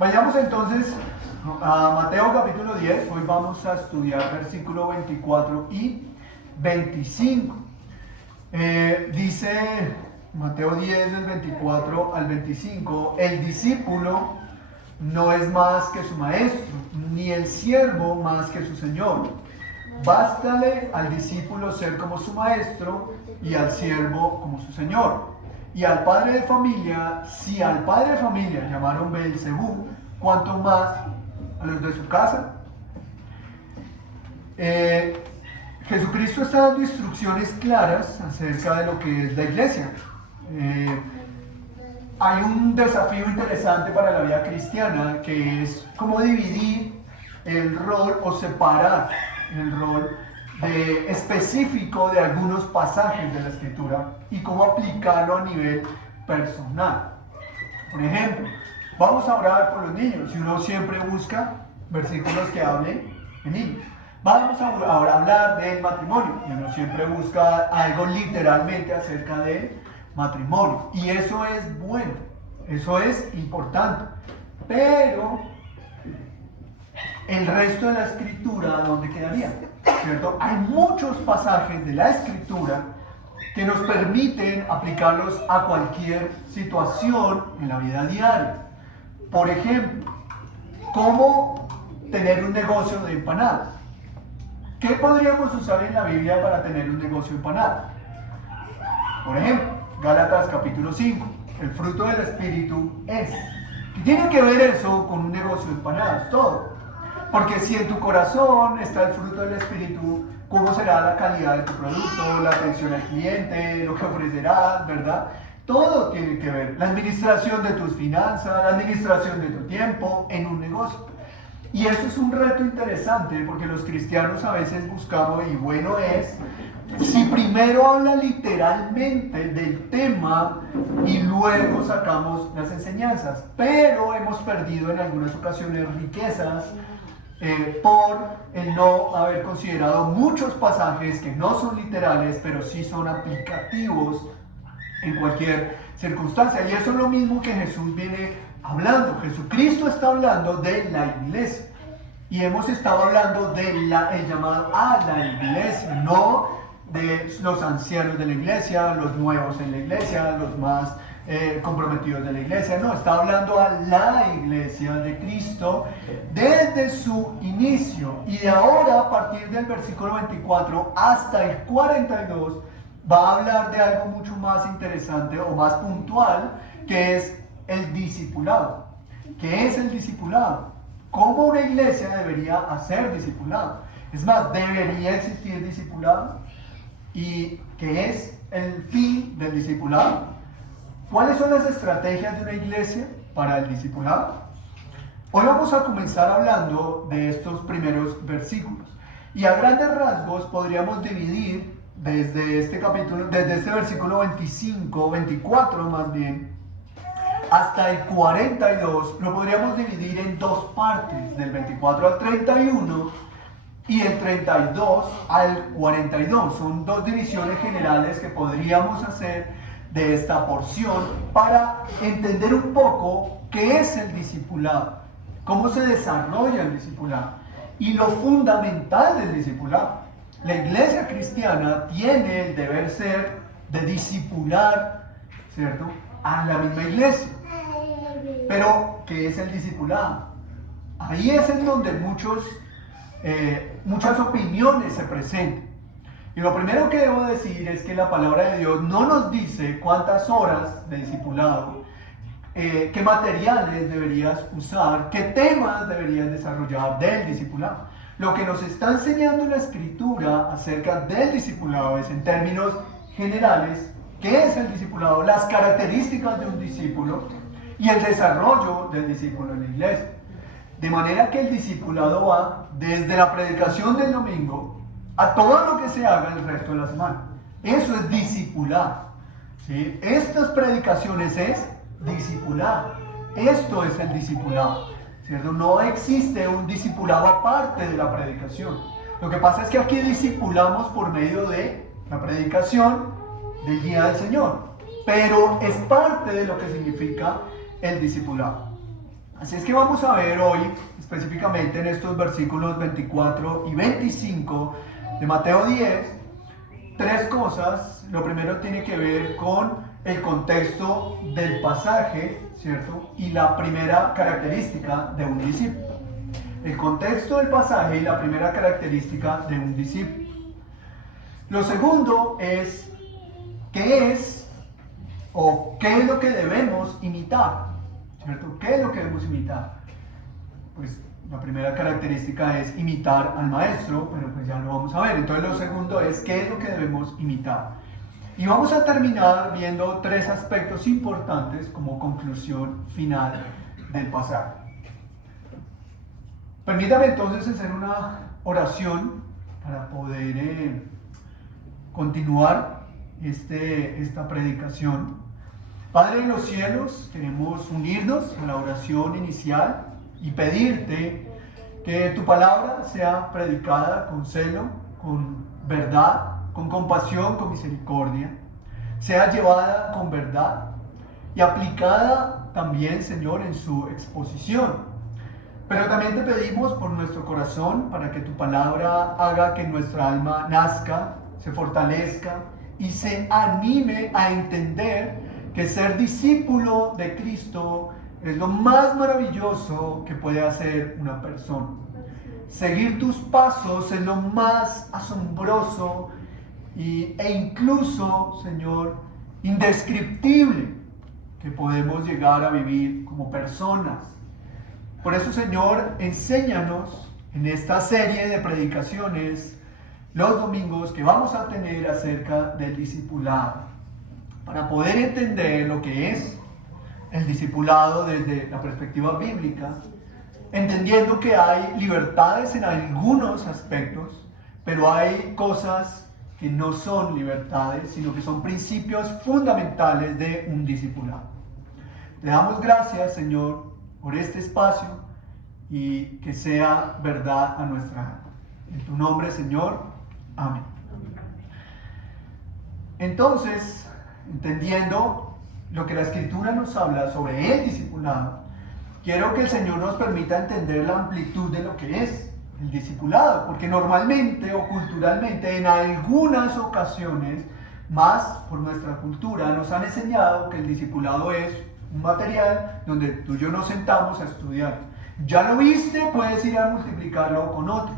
Vayamos entonces a Mateo capítulo 10. Hoy vamos a estudiar versículo 24 y 25. Dice Mateo 10 del 24 al 25: el discípulo no es más que su maestro, ni el siervo más que su señor. Bástale al discípulo ser como su maestro y al siervo como su señor. Y al padre de familia, si al padre de familia llamaron Beelzebú, ¿cuánto más a los de su casa? Jesucristo está dando instrucciones claras acerca de lo que es la iglesia. Hay un desafío interesante para la vida cristiana, que es cómo dividir el rol o separar el rol específico de algunos pasajes de la Escritura y cómo aplicarlo a nivel personal. Por ejemplo, vamos a orar por los niños, y uno siempre busca versículos que hablen de niños. Vamos a hablar del matrimonio, y uno siempre busca algo literalmente acerca del matrimonio, y eso es bueno, eso es importante, pero el resto de la Escritura, ¿dónde quedaría? ¿Cierto? Hay muchos pasajes de la Escritura que nos permiten aplicarlos a cualquier situación en la vida diaria. Por ejemplo, ¿cómo tener un negocio de empanadas? ¿Qué podríamos usar en la Biblia para tener un negocio de empanadas? Por ejemplo, Gálatas capítulo 5, el fruto del Espíritu es. ¿Qué tiene que ver eso con un negocio de empanadas? Todo. Porque si en tu corazón está el fruto del Espíritu, ¿cómo será la calidad de tu producto, la atención al cliente, lo que ofrecerás, verdad? Todo tiene que ver. La administración de tus finanzas, la administración de tu tiempo en un negocio. Y eso es un reto interesante, porque los cristianos a veces buscamos, y bueno es, si primero habla literalmente del tema y luego sacamos las enseñanzas, pero hemos perdido en algunas ocasiones riquezas por el no haber considerado muchos pasajes que no son literales, pero sí son aplicativos en cualquier circunstancia. Y eso es lo mismo que Jesús viene hablando. Jesucristo está hablando de la iglesia, y hemos estado hablando del llamado a la iglesia, no de los ancianos de la iglesia, los nuevos en la iglesia, los más comprometidos de la iglesia. No, está hablando a la iglesia de Cristo desde su inicio, y de ahora, a partir del versículo 24 hasta el 42, va a hablar de algo mucho más interesante o más puntual, que es el discipulado. ¿Qué es el discipulado? ¿Cómo una iglesia debería hacer discipulado? Es más, ¿debería existir discipulado? ¿Y qué es el fin del discipulado? ¿Cuáles son las estrategias de una iglesia para el discipulado? Hoy vamos a comenzar hablando de estos primeros versículos. Y a grandes rasgos podríamos dividir desde este capítulo, desde este versículo 24 más bien, hasta el 42, lo podríamos dividir en dos partes, del 24 al 31 y el 32 al 42. Son dos divisiones generales que podríamos hacer de esta porción para entender un poco qué es el discipulado, cómo se desarrolla el discipulado y lo fundamental del discipulado. La iglesia cristiana tiene el deber ser de discipular, ¿cierto?, a la misma iglesia. Pero, ¿qué es el discipulado? Ahí es en donde muchas opiniones se presentan. Y lo primero que debo decir es que la palabra de Dios no nos dice cuántas horas de discipulado, qué materiales deberías usar, qué temas deberías desarrollar del discipulado. Lo que nos está enseñando la Escritura acerca del discipulado es, en términos generales, qué es el discipulado, las características de un discípulo y el desarrollo del discípulo en la iglesia. De manera que el discipulado va desde la predicación del domingo a todo lo que se haga el resto de la semana. Eso es discipulado, ¿sí? Estas predicaciones es discipulado. Esto es el discipulado, ¿cierto? No existe un discipulado aparte de la predicación. Lo que pasa es que aquí discipulamos por medio de la predicación del día del Señor, pero es parte de lo que significa el discipulado. Así es que vamos a ver hoy, específicamente en estos versículos 24 y 25 de Mateo 10, tres cosas. Lo primero tiene que ver con el contexto del pasaje, ¿cierto? Y la primera característica de un discípulo. El contexto del pasaje y la primera característica de un discípulo. Lo segundo es qué es o qué es lo que debemos imitar, ¿cierto? ¿Qué es lo que debemos imitar? Pues la primera característica es imitar al maestro, pero pues ya lo vamos a ver. Entonces lo segundo es qué es lo que debemos imitar. Y vamos a terminar viendo tres aspectos importantes como conclusión final del pasaje. Permítame entonces hacer una oración para poder continuar esta predicación. Padre de los cielos, queremos unirnos a la oración inicial y pedirte que tu palabra sea predicada con celo, con verdad, con compasión, con misericordia, sea llevada con verdad y aplicada también, Señor, en su exposición. Pero también te pedimos por nuestro corazón para que tu palabra haga que nuestra alma nazca, se fortalezca y se anime a entender que ser discípulo de Cristo es lo más maravilloso que puede hacer una persona. Seguir tus pasos es lo más asombroso e incluso, Señor, indescriptible que podemos llegar a vivir como personas. Por eso, Señor, enséñanos en esta serie de predicaciones los domingos que vamos a tener acerca del discipulado, para poder entender lo que es el discipulado desde la perspectiva bíblica, entendiendo que hay libertades en algunos aspectos, pero hay cosas que no son libertades, sino que son principios fundamentales de un discipulado. Te damos gracias, Señor, por este espacio y que sea verdad a nuestra alma. En tu nombre, Señor. Amén. Entonces, entendiendo lo que la Escritura nos habla sobre el discipulado, quiero que el Señor nos permita entender la amplitud de lo que es el discipulado, porque normalmente o culturalmente en algunas ocasiones, más por nuestra cultura, nos han enseñado que el discipulado es un material donde tú y yo nos sentamos a estudiar. Ya lo viste, puedes ir a multiplicarlo con otros.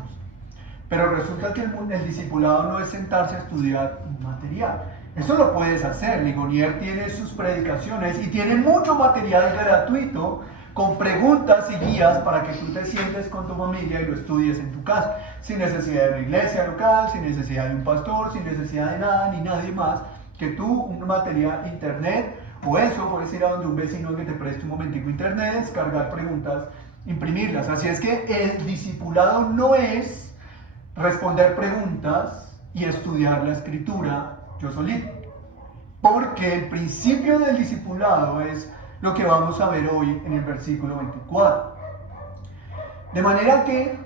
Pero resulta que el discipulado no es sentarse a estudiar un material. Eso lo puedes hacer. Ligonier tiene sus predicaciones y tiene mucho material gratuito con preguntas y guías para que tú te sientes con tu familia y lo estudies en tu casa, sin necesidad de una iglesia local, sin necesidad de un pastor, sin necesidad de nada ni nadie más que tú, un material internet, o eso, puedes ir a donde un vecino que te preste un momentico internet, descargar preguntas, imprimirlas. Así es que el discipulado no es responder preguntas y estudiar la escritura yo solito, porque el principio del discipulado es lo que vamos a ver hoy en el versículo 24. De manera que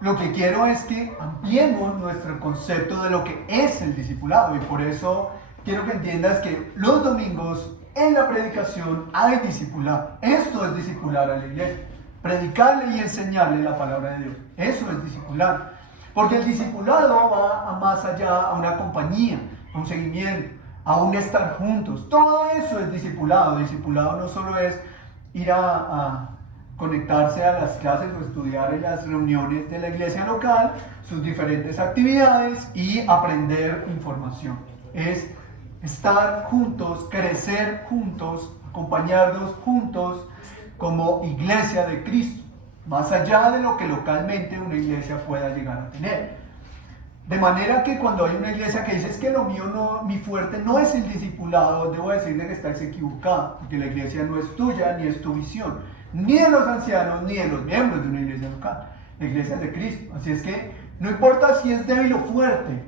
lo que quiero es que ampliemos nuestro concepto de lo que es el discipulado, y por eso quiero que entiendas que los domingos en la predicación hay discipulado. Esto es discipular a la iglesia, predicarle y enseñarle la palabra de Dios. Eso es discipular, porque el discipulado va a más allá, a una compañía, a un seguimiento, a un estar juntos. Todo eso es discipulado. Discipulado no solo es ir a conectarse a las clases o estudiar en las reuniones de la iglesia local, sus diferentes actividades y aprender información. Es estar juntos, crecer juntos, acompañarnos juntos como iglesia de Cristo, más allá de lo que localmente una iglesia pueda llegar a tener. De manera que cuando hay una iglesia que dice es que lo mío no, mi fuerte no es el discipulado, debo decirle que estás equivocado, porque la iglesia no es tuya ni es tu visión, ni de los ancianos ni de los miembros de una iglesia local. La iglesia es de Cristo. Así es que no importa si es débil o fuerte,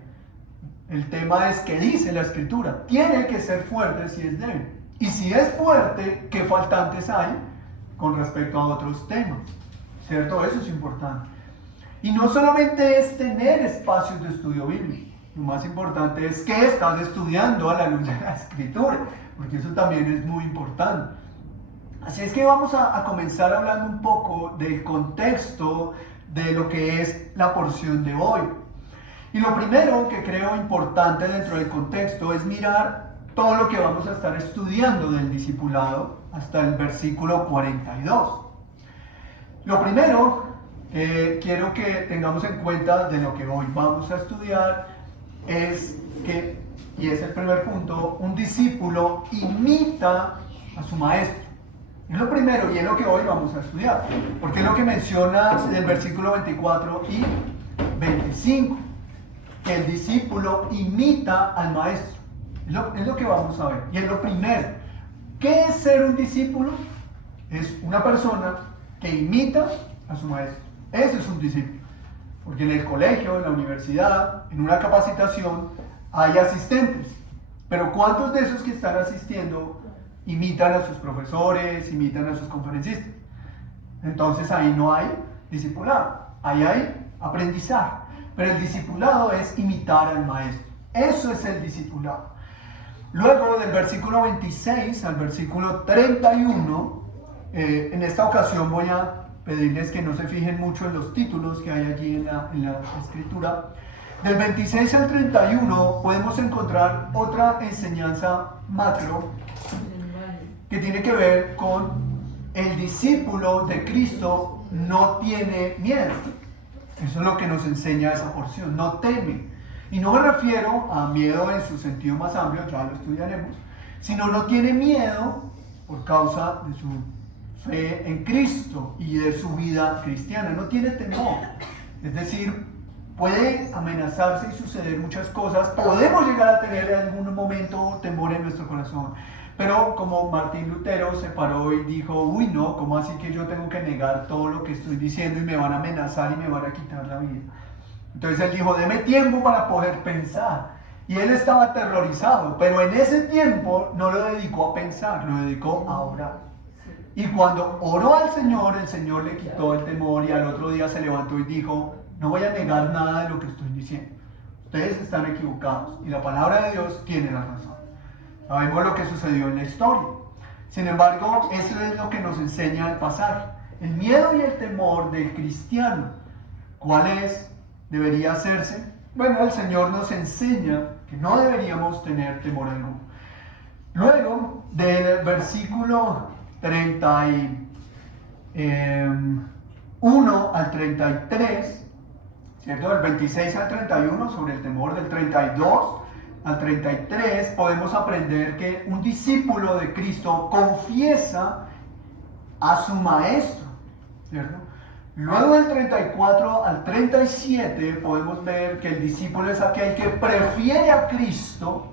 el tema es que dice la escritura, tiene que ser fuerte si es débil. Y si es fuerte, ¿qué faltantes hay con respecto a otros temas? ¿Cierto? Eso es importante. Y no solamente es tener espacios de estudio bíblico, lo más importante es que estás estudiando a la luz de la escritura, porque eso también es muy importante. Así es que vamos a comenzar hablando un poco del contexto de lo que es la porción de hoy. Y lo primero que creo importante dentro del contexto es mirar todo lo que vamos a estar estudiando del discipulado hasta el versículo 42. Lo primero que quiero que tengamos en cuenta de lo que hoy vamos a estudiar es que, y es el primer punto, un discípulo imita a su maestro. Es lo primero y es lo que hoy vamos a estudiar, porque es lo que menciona en el versículo 24 y 25, que el discípulo imita al maestro. Es lo que vamos a ver, y es lo primero. ¿Qué es ser un discípulo? Es una persona que imita a su maestro. Ese es un discípulo, porque en el colegio, en la universidad, en una capacitación, hay asistentes, pero ¿cuántos de esos que están asistiendo imitan a sus profesores, imitan a sus conferencistas? Entonces ahí no hay discipulado, ahí hay aprendizaje. Pero el discipulado es imitar al maestro. Eso es el discipulado. Luego del versículo 26 al versículo 31, en esta ocasión voy a pedirles que no se fijen mucho en los títulos que hay allí en la escritura. Del 26 al 31 podemos encontrar otra enseñanza macro que tiene que ver con el discípulo de Cristo no tiene miedo. Eso es lo que nos enseña esa porción, no teme. Y no me refiero a miedo en su sentido más amplio, ya lo estudiaremos, sino no tiene miedo por causa de su fe en Cristo y de su vida cristiana, no tiene temor. Es decir, puede amenazarse y suceder muchas cosas, podemos llegar a tener en algún momento temor en nuestro corazón, pero como Martín Lutero se paró y dijo, uy no, ¿cómo así que yo tengo que negar todo lo que estoy diciendo y me van a amenazar y me van a quitar la vida? Entonces él dijo, deme tiempo para poder pensar. Y él estaba aterrorizado, pero en ese tiempo no lo dedicó a pensar, lo dedicó a orar. Y cuando oró al Señor, el Señor le quitó el temor y al otro día se levantó y dijo, no voy a negar nada de lo que estoy diciendo. Ustedes están equivocados y la palabra de Dios tiene la razón. Sabemos lo que sucedió en la historia. Sin embargo, eso es lo que nos enseña el pasaje. El miedo y el temor del cristiano. ¿Cuál es? ¿Debería hacerse? Bueno, el Señor nos enseña que no deberíamos tener temor alguno. Luego, del versículo 31 al 33, ¿cierto? Del 26 al 31 sobre el temor, del 32 al 33 podemos aprender que un discípulo de Cristo confiesa a su maestro, ¿cierto? Luego del 34 al 37 podemos ver que el discípulo es aquel que prefiere a Cristo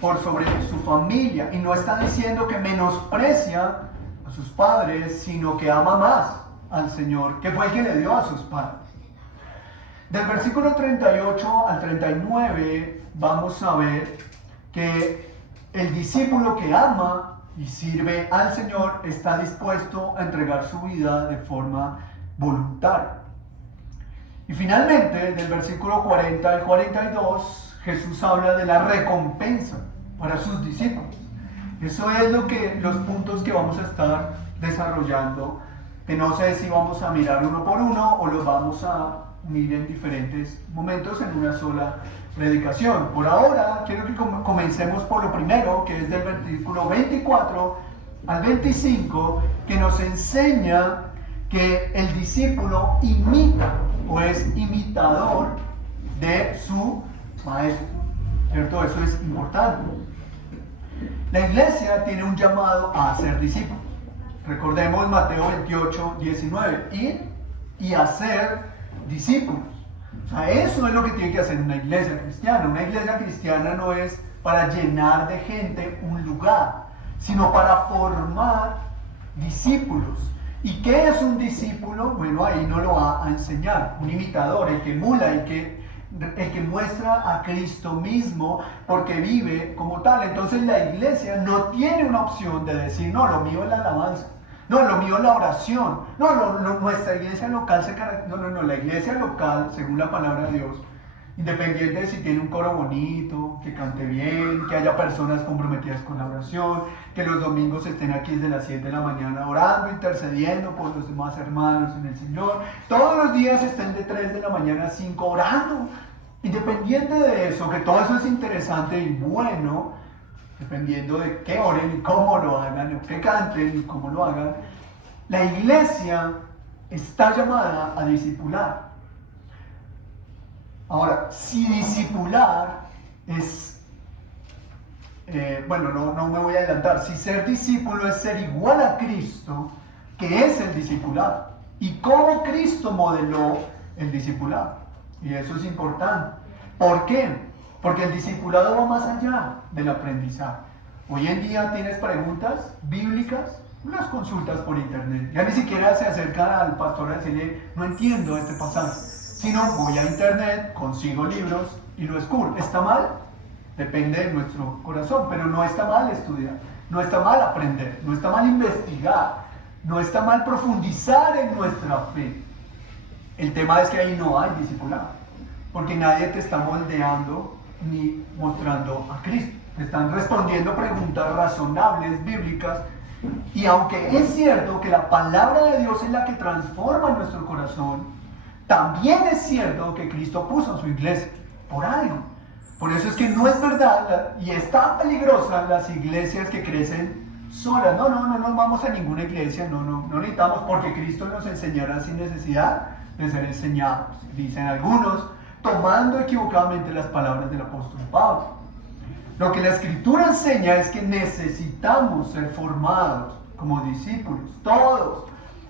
por sobre su familia y no está diciendo que menosprecia a sus padres, sino que ama más al Señor, que fue el que le dio a sus padres. Del versículo 38 al 39 vamos a ver que el discípulo que ama y sirve al Señor está dispuesto a entregar su vida de forma voluntaria. Y finalmente, del versículo 40 al 42, Jesús habla de la recompensa para sus discípulos. Eso es los puntos que vamos a estar desarrollando, que no sé si vamos a mirar uno por uno o los vamos a unir en diferentes momentos en una sola predicación. Por ahora, quiero que comencemos por lo primero, que es del versículo 24 al 25, que nos enseña que el discípulo imita o es imitador de su maestro, ¿cierto? Eso es importante. La iglesia tiene un llamado a ser discípulos. Recordemos Mateo 28, 19, ir y hacer discípulos. O sea, eso es lo que tiene que hacer una iglesia cristiana. Una iglesia cristiana no es para llenar de gente un lugar, sino para formar discípulos. ¿Y qué es un discípulo? Bueno, ahí no lo va a enseñar. Un imitador, el que emula, el que muestra a Cristo mismo porque vive como tal. Entonces la iglesia no tiene una opción de decir, no, lo mío es la alabanza, no, lo mío es la oración, no, nuestra iglesia local se caracteriza. No, la iglesia local, según la palabra de Dios, Independiente de si tiene un coro bonito, que cante bien, que haya personas comprometidas con la oración, que los domingos estén aquí desde las 7 de la mañana orando, intercediendo por los demás hermanos en el Señor. Todos los días estén de 3 de la mañana a 5 orando. Independiente de eso, que todo eso es interesante y bueno, dependiendo de qué oren y cómo lo hagan, o qué canten y cómo lo hagan, la iglesia está llamada a discipular. Ahora, si discipular es, no me voy a adelantar, si ser discípulo es ser igual a Cristo, que es el discipulado, y cómo Cristo modeló el discipulado. Y eso es importante. ¿Por qué? Porque el discipulado va más allá del aprendizaje. Hoy en día tienes preguntas bíblicas, las consultas por internet. Ya ni siquiera se acercan al pastor a decirle, no entiendo este pasaje. Sino voy a internet, consigo libros y lo escucho. ¿Está mal? Depende de nuestro corazón, pero no está mal estudiar, no está mal aprender, no está mal investigar, no está mal profundizar en nuestra fe. El tema es que ahí no hay discipulado, porque nadie te está moldeando ni mostrando a Cristo. Te están respondiendo preguntas razonables, bíblicas, y aunque es cierto que la palabra de Dios es la que transforma nuestro corazón, también es cierto que Cristo puso en su iglesia por algo. Por eso es que no es verdad y es tan peligrosa las iglesias que crecen solas. No vamos a ninguna iglesia, no necesitamos, porque Cristo nos enseñará sin necesidad de ser enseñados. Dicen algunos, tomando equivocadamente las palabras del apóstol Pablo. Lo que la Escritura enseña es que necesitamos ser formados como discípulos, todos.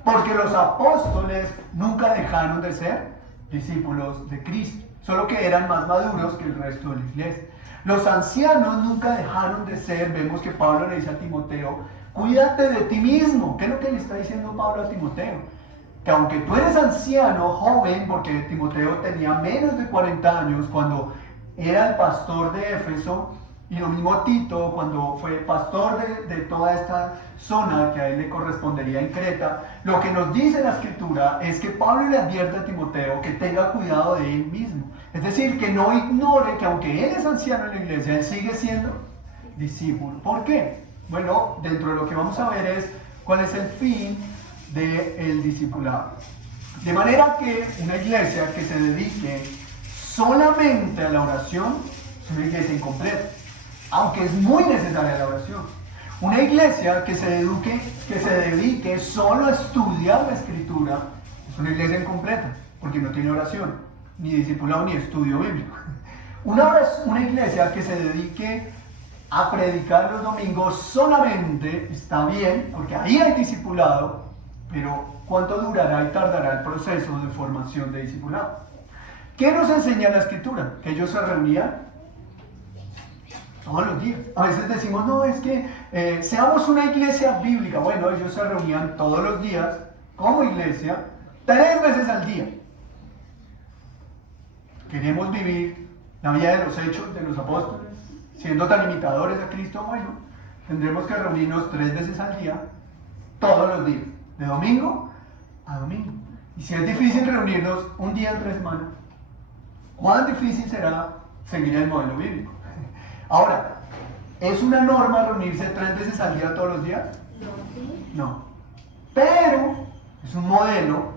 Porque los apóstoles nunca dejaron de ser discípulos de Cristo, solo que eran más maduros que el resto de la iglesia. Los ancianos nunca dejaron de ser, vemos que Pablo le dice a Timoteo, cuídate de ti mismo. ¿Qué es lo que le está diciendo Pablo a Timoteo? Que aunque tú eres anciano, joven, porque Timoteo tenía menos de 40 años cuando era el pastor de Éfeso, y lo mismo Tito, cuando fue pastor de toda esta zona que a él le correspondería en Creta, lo que nos dice la Escritura es que Pablo le advierte a Timoteo que tenga cuidado de él mismo. Es decir, que no ignore que aunque él es anciano en la iglesia, él sigue siendo discípulo. ¿Por qué? Bueno, dentro de lo que vamos a ver es cuál es el fin del discipulado. De manera que una iglesia que se dedique solamente a la oración es una iglesia incompleta. Aunque es muy necesaria la oración. Una iglesia que se dedique solo a estudiar la Escritura es una iglesia incompleta, porque no tiene oración, ni discipulado, ni estudio bíblico. Una iglesia que se dedique a predicar los domingos solamente está bien, porque ahí hay discipulado, pero ¿cuánto durará y tardará el proceso de formación de discipulado? ¿Qué nos enseña la Escritura? Que ellos se reunían todos los días. A veces decimos, no, es que seamos una iglesia bíblica. Bueno, ellos se reunían todos los días como iglesia, 3 veces al día. Queremos vivir la vida de los hechos de los apóstoles, siendo tan imitadores a Cristo. Bueno, tendremos que reunirnos 3 veces al día, todos los días, de domingo a domingo. Y si es difícil reunirnos un día entre semana, ¿cuán difícil será seguir el modelo bíblico? Ahora, ¿es una norma reunirse 3 veces al día todos los días? No. Pero es un modelo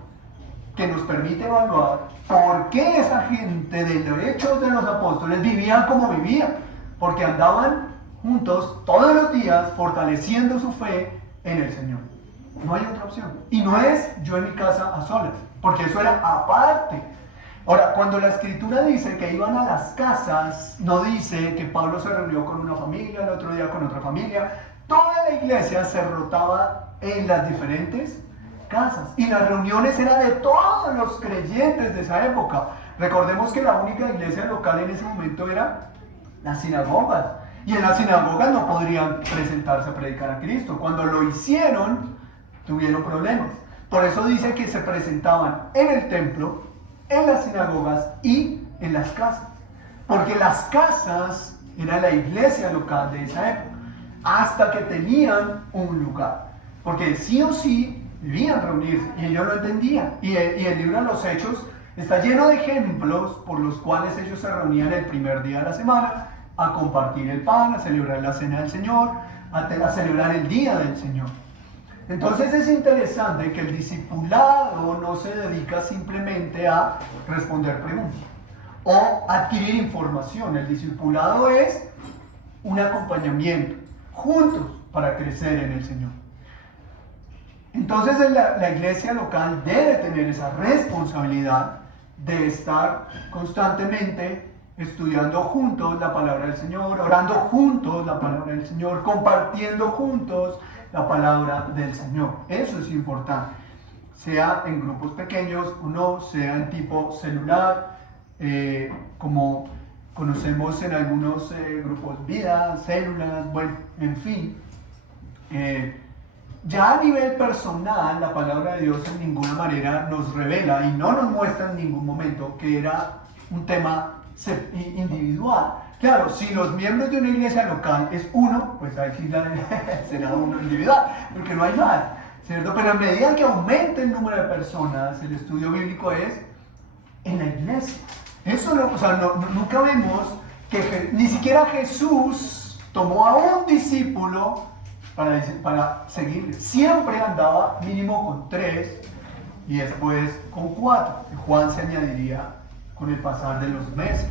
que nos permite evaluar por qué esa gente de los hechos de los apóstoles vivían como vivían. Porque andaban juntos todos los días fortaleciendo su fe en el Señor. No hay otra opción. Y no es yo en mi casa a solas, porque eso era aparte. Ahora, cuando la Escritura dice que iban a las casas, no dice que Pablo se reunió con una familia, el otro día con otra familia. Toda la iglesia se rotaba en las diferentes casas. Y las reuniones eran de todos los creyentes de esa época. Recordemos que la única iglesia local en ese momento era las sinagogas. Y en las sinagogas no podrían presentarse a predicar a Cristo. Cuando lo hicieron, tuvieron problemas. Por eso dice que se presentaban en el templo, en las sinagogas y en las casas. Porque las casas era la iglesia local de esa época. Hasta que tenían un lugar. Porque sí o sí debían reunirse. Y ellos lo entendían. Y el libro de los Hechos Está lleno de ejemplos por los cuales ellos se reunían el primer día de la semana a compartir el pan, a celebrar la cena del Señor, a celebrar el día del Señor. Entonces es interesante que el discipulado no se dedica simplemente a responder preguntas o adquirir información. El discipulado es un acompañamiento juntos para crecer en el Señor. Entonces la iglesia local debe tener esa responsabilidad de estar constantemente estudiando juntos la palabra del Señor, orando juntos la palabra del Señor, compartiendo juntos la palabra del Señor. Eso es importante, sea en grupos pequeños o no, sea en tipo celular, como conocemos en algunos grupos vida, células, bueno, en fin. Ya a nivel personal, la palabra de Dios en ninguna manera nos revela y no nos muestra en ningún momento que era un tema individual. Claro, si los miembros de una iglesia local es uno, pues ahí sí será uno individual, porque no hay más, ¿cierto? Pero a medida que aumente el número de personas, el estudio bíblico es en la iglesia. Eso no, o sea, nunca vemos que ni siquiera Jesús tomó a un discípulo para seguirle. Siempre andaba mínimo con 3 y después con 4. Juan se añadiría con el pasar de los meses.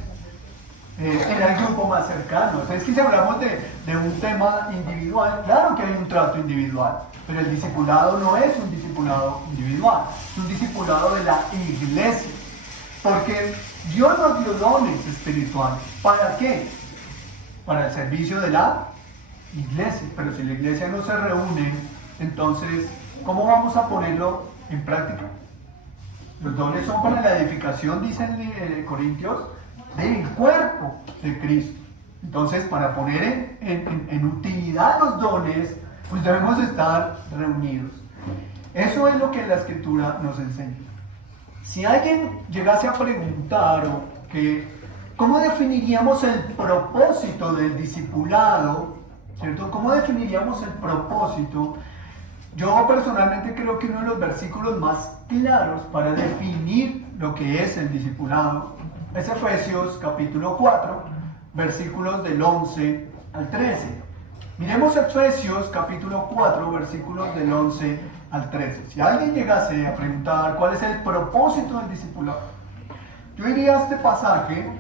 Era el grupo más cercano. O sea, es que si hablamos de un tema individual, claro que hay un trato individual, pero el discipulado no es un discipulado individual, es un discipulado de la iglesia. Porque Dios nos dio dones espirituales. ¿Para qué? Para el servicio de la iglesia. Pero si la iglesia no se reúne, entonces, ¿cómo vamos a ponerlo en práctica? Los dones son para la edificación, dicen en Corintios, del cuerpo de Cristo. Entonces, para poner en utilidad los dones, pues debemos estar reunidos. Eso es lo que la Escritura nos enseña. Si alguien llegase a preguntar ¿cómo definiríamos el propósito del discipulado? ¿Cierto? ¿Cómo definiríamos el propósito? Yo personalmente creo que uno de los versículos más claros para definir lo que es el discipulado es Efesios capítulo 4, versículos del 11 al 13. Miremos Efesios capítulo 4, versículos del 11 al 13. Si alguien llegase a preguntar cuál es el propósito del discipulado, yo iría a este pasaje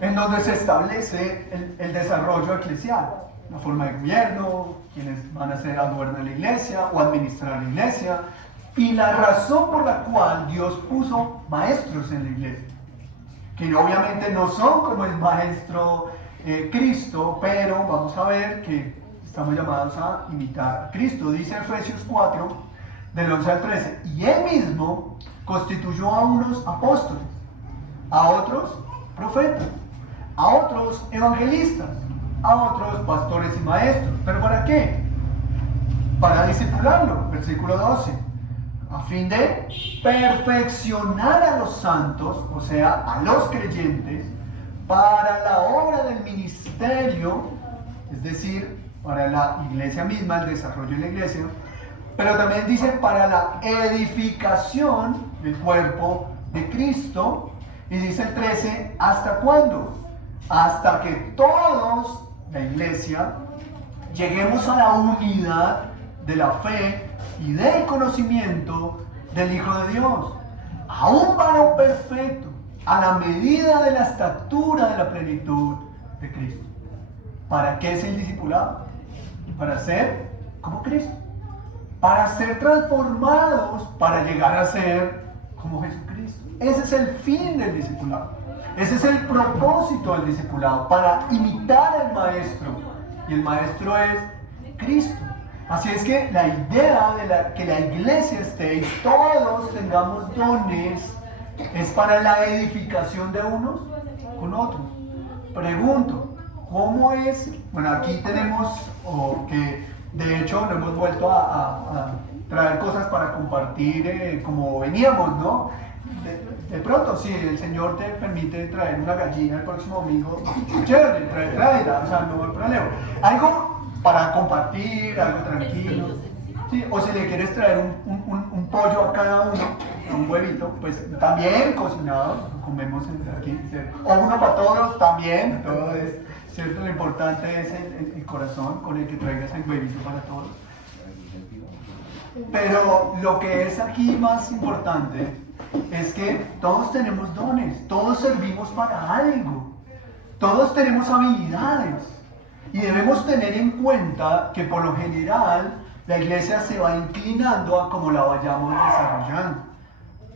en donde se establece el desarrollo eclesial, la forma de gobierno, quienes van a ser a gobernar la iglesia o administrar la iglesia, y la razón por la cual Dios puso maestros en la iglesia, que obviamente no son como el maestro Cristo, pero vamos a ver que estamos llamados a imitar a Cristo. Dice Efesios 4, del 11 al 13, y Él mismo constituyó a unos apóstoles, a otros profetas, a otros evangelistas, a otros pastores y maestros. ¿Pero para qué? Para discipularlo, versículo 12, a fin de perfeccionar a los santos, o sea, a los creyentes, para la obra del ministerio, es decir, para la iglesia misma, el desarrollo de la iglesia, pero también dice para la edificación del cuerpo de Cristo, y dice el 13, ¿hasta cuándo? Hasta que todos, la iglesia, lleguemos a la unidad de la fe y del conocimiento del Hijo de Dios, a un varón perfecto, a la medida de la estatura de la plenitud de Cristo. ¿Para qué es el discipulado? Para ser como Cristo, para ser transformados, para llegar a ser como Jesucristo. Ese es el fin del discipulado. Ese es el propósito del discipulado, para imitar al maestro. Y el maestro es Cristo. Así es que la idea de que la iglesia esté y todos tengamos dones es para la edificación de unos con otros. Pregunto, ¿cómo es? Bueno, aquí tenemos, que de hecho lo hemos vuelto a traer cosas para compartir como veníamos, ¿no? De pronto, si el Señor te permite traer una gallina el próximo domingo, chévere, tráela, o sea, no hay problema. Algo para compartir, algo tranquilo. ¿sí? O si le quieres traer un pollo a cada uno, un huevito, pues también cocinado, comemos aquí, ¿cierto? O uno para todos, también, todo es, ¿cierto? Lo importante es el corazón con el que traigas el huevito para todos. Pero lo que es aquí más importante es que todos tenemos dones, todos servimos para algo, todos tenemos habilidades y debemos tener en cuenta que por lo general la iglesia se va inclinando a cómo la vayamos desarrollando.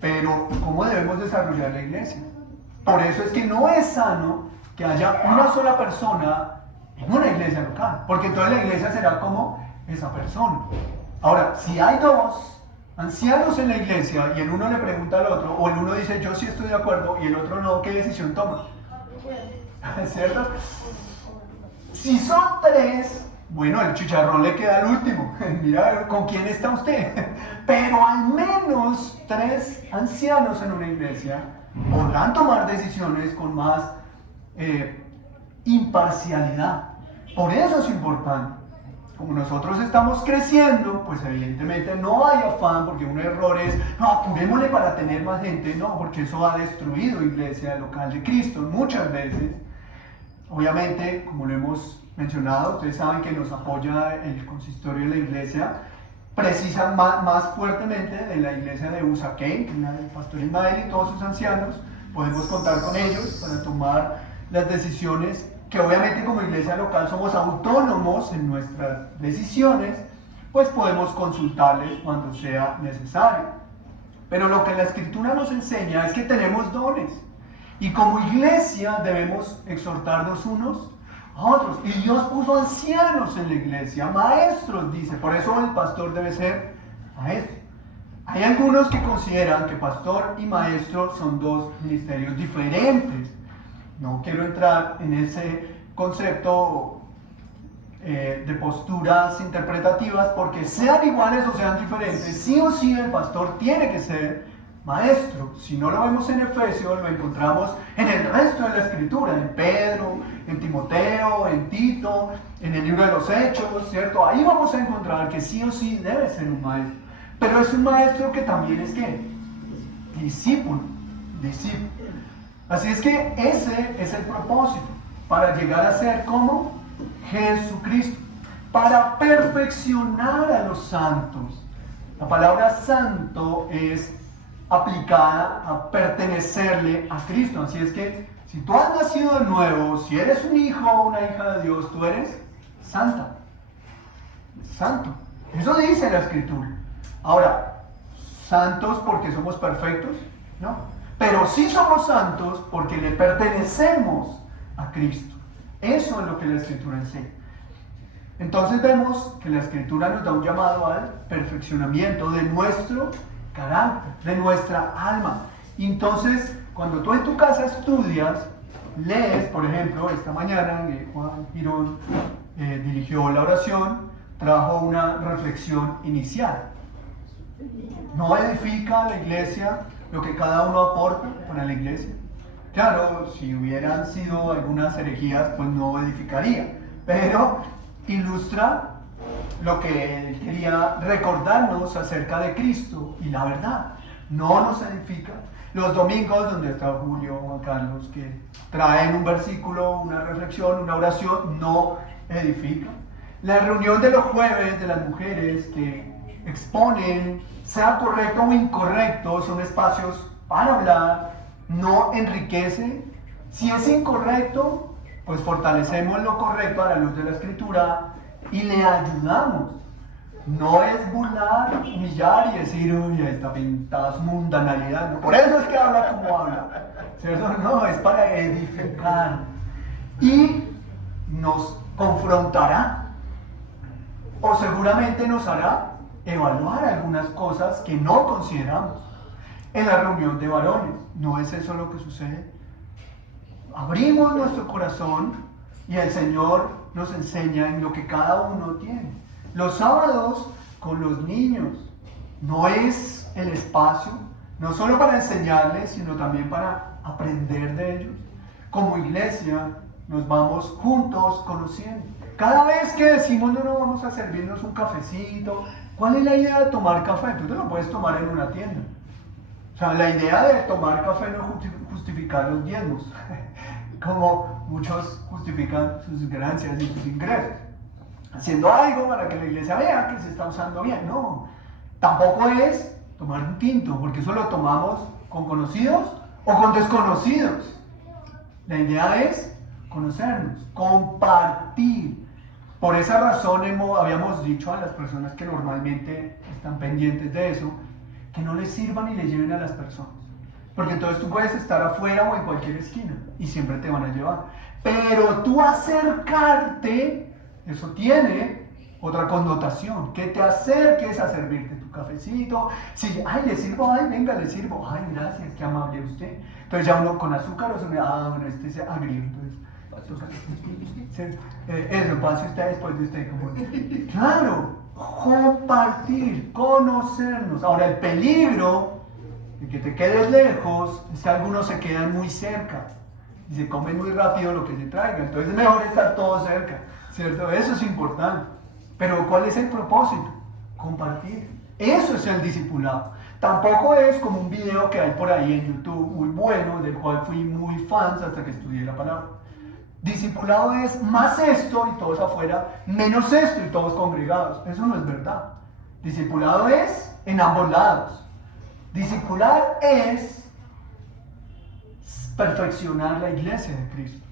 Pero ¿cómo debemos desarrollar la iglesia? Por eso es que no es sano que haya una sola persona en una iglesia local, porque entonces la iglesia será como esa persona. Ahora, si hay dos ancianos en la iglesia y el uno le pregunta al otro, o el uno dice yo sí estoy de acuerdo y el otro no, ¿qué decisión toma? ¿Cierto? Si son tres, bueno, el chicharrón le queda al último. Mira, ¿con quién está usted? Pero al menos tres ancianos en una iglesia podrán tomar decisiones con más imparcialidad. Por eso es importante. Como nosotros estamos creciendo, pues evidentemente no hay afán, porque un error es, no, apurémosle para tener más gente, no, porque eso ha destruido iglesia local de Cristo muchas veces. Obviamente, como lo hemos mencionado, ustedes saben que nos apoya el consistorio de la iglesia, precisa más fuertemente de la iglesia de Usaquén, el pastor Ismael y todos sus ancianos. Podemos contar con ellos para tomar las decisiones, que obviamente como iglesia local somos autónomos en nuestras decisiones, pues podemos consultarles cuando sea necesario. Pero lo que la Escritura nos enseña es que tenemos dones, y como iglesia debemos exhortarnos unos a otros. Y Dios puso ancianos en la iglesia, maestros, dice. Por eso el pastor debe ser maestro. Hay algunos que consideran que pastor y maestro son dos ministerios diferentes. No quiero entrar en ese concepto de posturas interpretativas, porque sean iguales o sean diferentes, sí o sí el pastor tiene que ser maestro. Si no lo vemos en Efesios, lo encontramos en el resto de la Escritura, en Pedro, en Timoteo, en Tito, en el libro de los Hechos, ¿cierto? Ahí vamos a encontrar que sí o sí debe ser un maestro. Pero es un maestro que también es ¿qué? Discípulo. Así es que ese es el propósito, para llegar a ser como Jesucristo, para perfeccionar a los santos. La palabra santo es aplicada a pertenecerle a Cristo. Así es que si tú has nacido de nuevo, si eres un hijo o una hija de Dios, tú eres santa, santo. Eso dice la Escritura. Ahora, santos porque somos perfectos, ¿no? Pero sí somos santos porque le pertenecemos a Cristo. Eso es lo que la Escritura enseña. Entonces vemos que la Escritura nos da un llamado al perfeccionamiento de nuestro carácter, de nuestra alma. Y entonces, cuando tú en tu casa estudias, lees, por ejemplo, esta mañana Juan Girón dirigió la oración, trajo una reflexión inicial. No edifica la iglesia lo que cada uno aporta para la iglesia. Claro, si hubieran sido algunas herejías, pues no edificaría, pero ilustra lo que él quería recordarnos acerca de Cristo y la verdad. No nos edifica. Los domingos, donde está Julio, Juan Carlos, que traen un versículo, una reflexión, una oración, no edifica. La reunión de los jueves de las mujeres que exponen, sea correcto o incorrecto, son espacios para hablar, no enriquece. Si es incorrecto, pues fortalecemos lo correcto a la luz de la Escritura y le ayudamos. No es burlar, humillar y decir, uy, ahí está pintada su mundanalidad. No, por eso es que habla como habla, ¿cierto? No, es para edificar. Y nos confrontará, o seguramente nos hará evaluar algunas cosas que no consideramos. En la reunión de varones, ¿no es eso lo que sucede? Abrimos nuestro corazón y el Señor nos enseña en lo que cada uno tiene. Los sábados con los niños no es el espacio, no solo para enseñarles, sino también para aprender de ellos. Como iglesia nos vamos juntos conociendo. Cada vez que decimos no vamos a servirnos un cafecito, ¿cuál es la idea de tomar café? Tú te lo puedes tomar en una tienda. O sea, la idea de tomar café no es justificar los diezmos, como muchos justifican sus ganancias y sus ingresos, haciendo algo para que la iglesia vea que se está usando bien. No, tampoco es tomar un tinto, porque eso lo tomamos con conocidos o con desconocidos. La idea es conocernos, compartir. Por esa razón habíamos dicho a las personas que normalmente están pendientes de eso, que no les sirvan y les lleven a las personas. Porque entonces tú puedes estar afuera o en cualquier esquina y siempre te van a llevar. Pero tú acercarte, eso tiene otra connotación. Que te acerques a servirte tu cafecito. Si, ay, le sirvo, ay, venga, le sirvo. Ay, gracias, qué amable usted. Entonces ya uno con azúcar o bueno, este es agrio, entonces. Eso, pase usted después de usted. Como, claro, compartir, conocernos. Ahora, el peligro de que te quedes lejos es que algunos se quedan muy cerca y se comen muy rápido lo que se traiga. Entonces es mejor estar todos cerca, ¿cierto? Eso es importante. Pero ¿cuál es el propósito? Compartir. Eso es el discipulado. Tampoco es como un video que hay por ahí en YouTube muy bueno, del cual fui muy fan hasta que estudié la palabra. Discipulado es más esto y todos afuera, menos esto y todos congregados. Eso no es verdad. Discipulado es en ambos lados. Discipular es perfeccionar la iglesia de Cristo.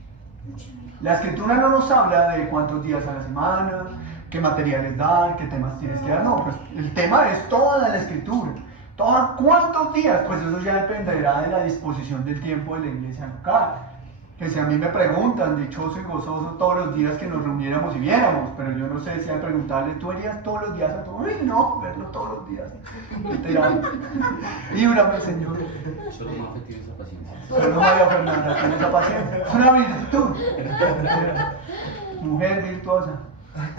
La escritura no nos habla de cuántos días a la semana, qué materiales dar, qué temas tienes que dar. No, pues el tema es toda la escritura. ¿Cuántos días? Pues eso ya dependerá de la disposición del tiempo de la iglesia local. Que si a mí me preguntan, dichoso y gozoso todos los días que nos reuniéramos y viéramos, pero yo no sé si al preguntarle, ¿tú irías todos los días a todo? Uy, no, verlo todos los días. Literal. Líbrame, Señor. Solo Mafe tiene esa paciencia. Solo María Fernanda tiene esa paciencia. Es una virtud. Mujer virtuosa.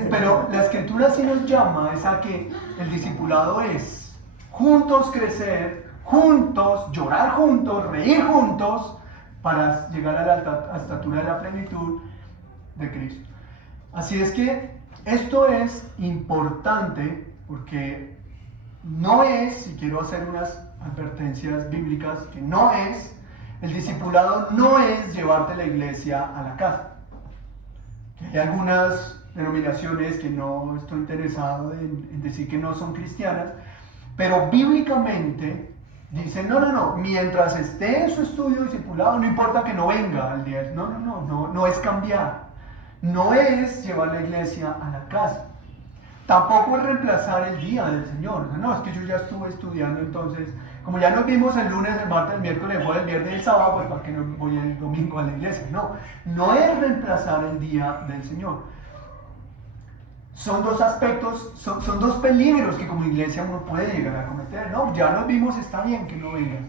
Pero la escritura sí nos llama es a que el discipulado es juntos crecer, juntos llorar juntos, reír juntos, para llegar a la estatura de la plenitud de Cristo. Así es que esto es importante porque no es, y quiero hacer unas advertencias bíblicas, que no es, el discipulado no es llevarte la iglesia a la casa. Hay algunas denominaciones que no estoy interesado en decir que no son cristianas, pero bíblicamente dicen, no, mientras esté en su estudio discipulado, no importa que no venga al día. No es cambiar. No es llevar la iglesia a la casa. Tampoco es reemplazar el día del Señor. No, es que yo ya estuve estudiando, entonces, como ya nos vimos el lunes, el martes, el miércoles, el jueves, el viernes y el sábado, pues ¿para qué no voy el domingo a la iglesia? No es reemplazar el día del Señor. Son dos aspectos, son dos peligros que como iglesia uno puede llegar a cometer. No, ya nos vimos, está bien que no vengas.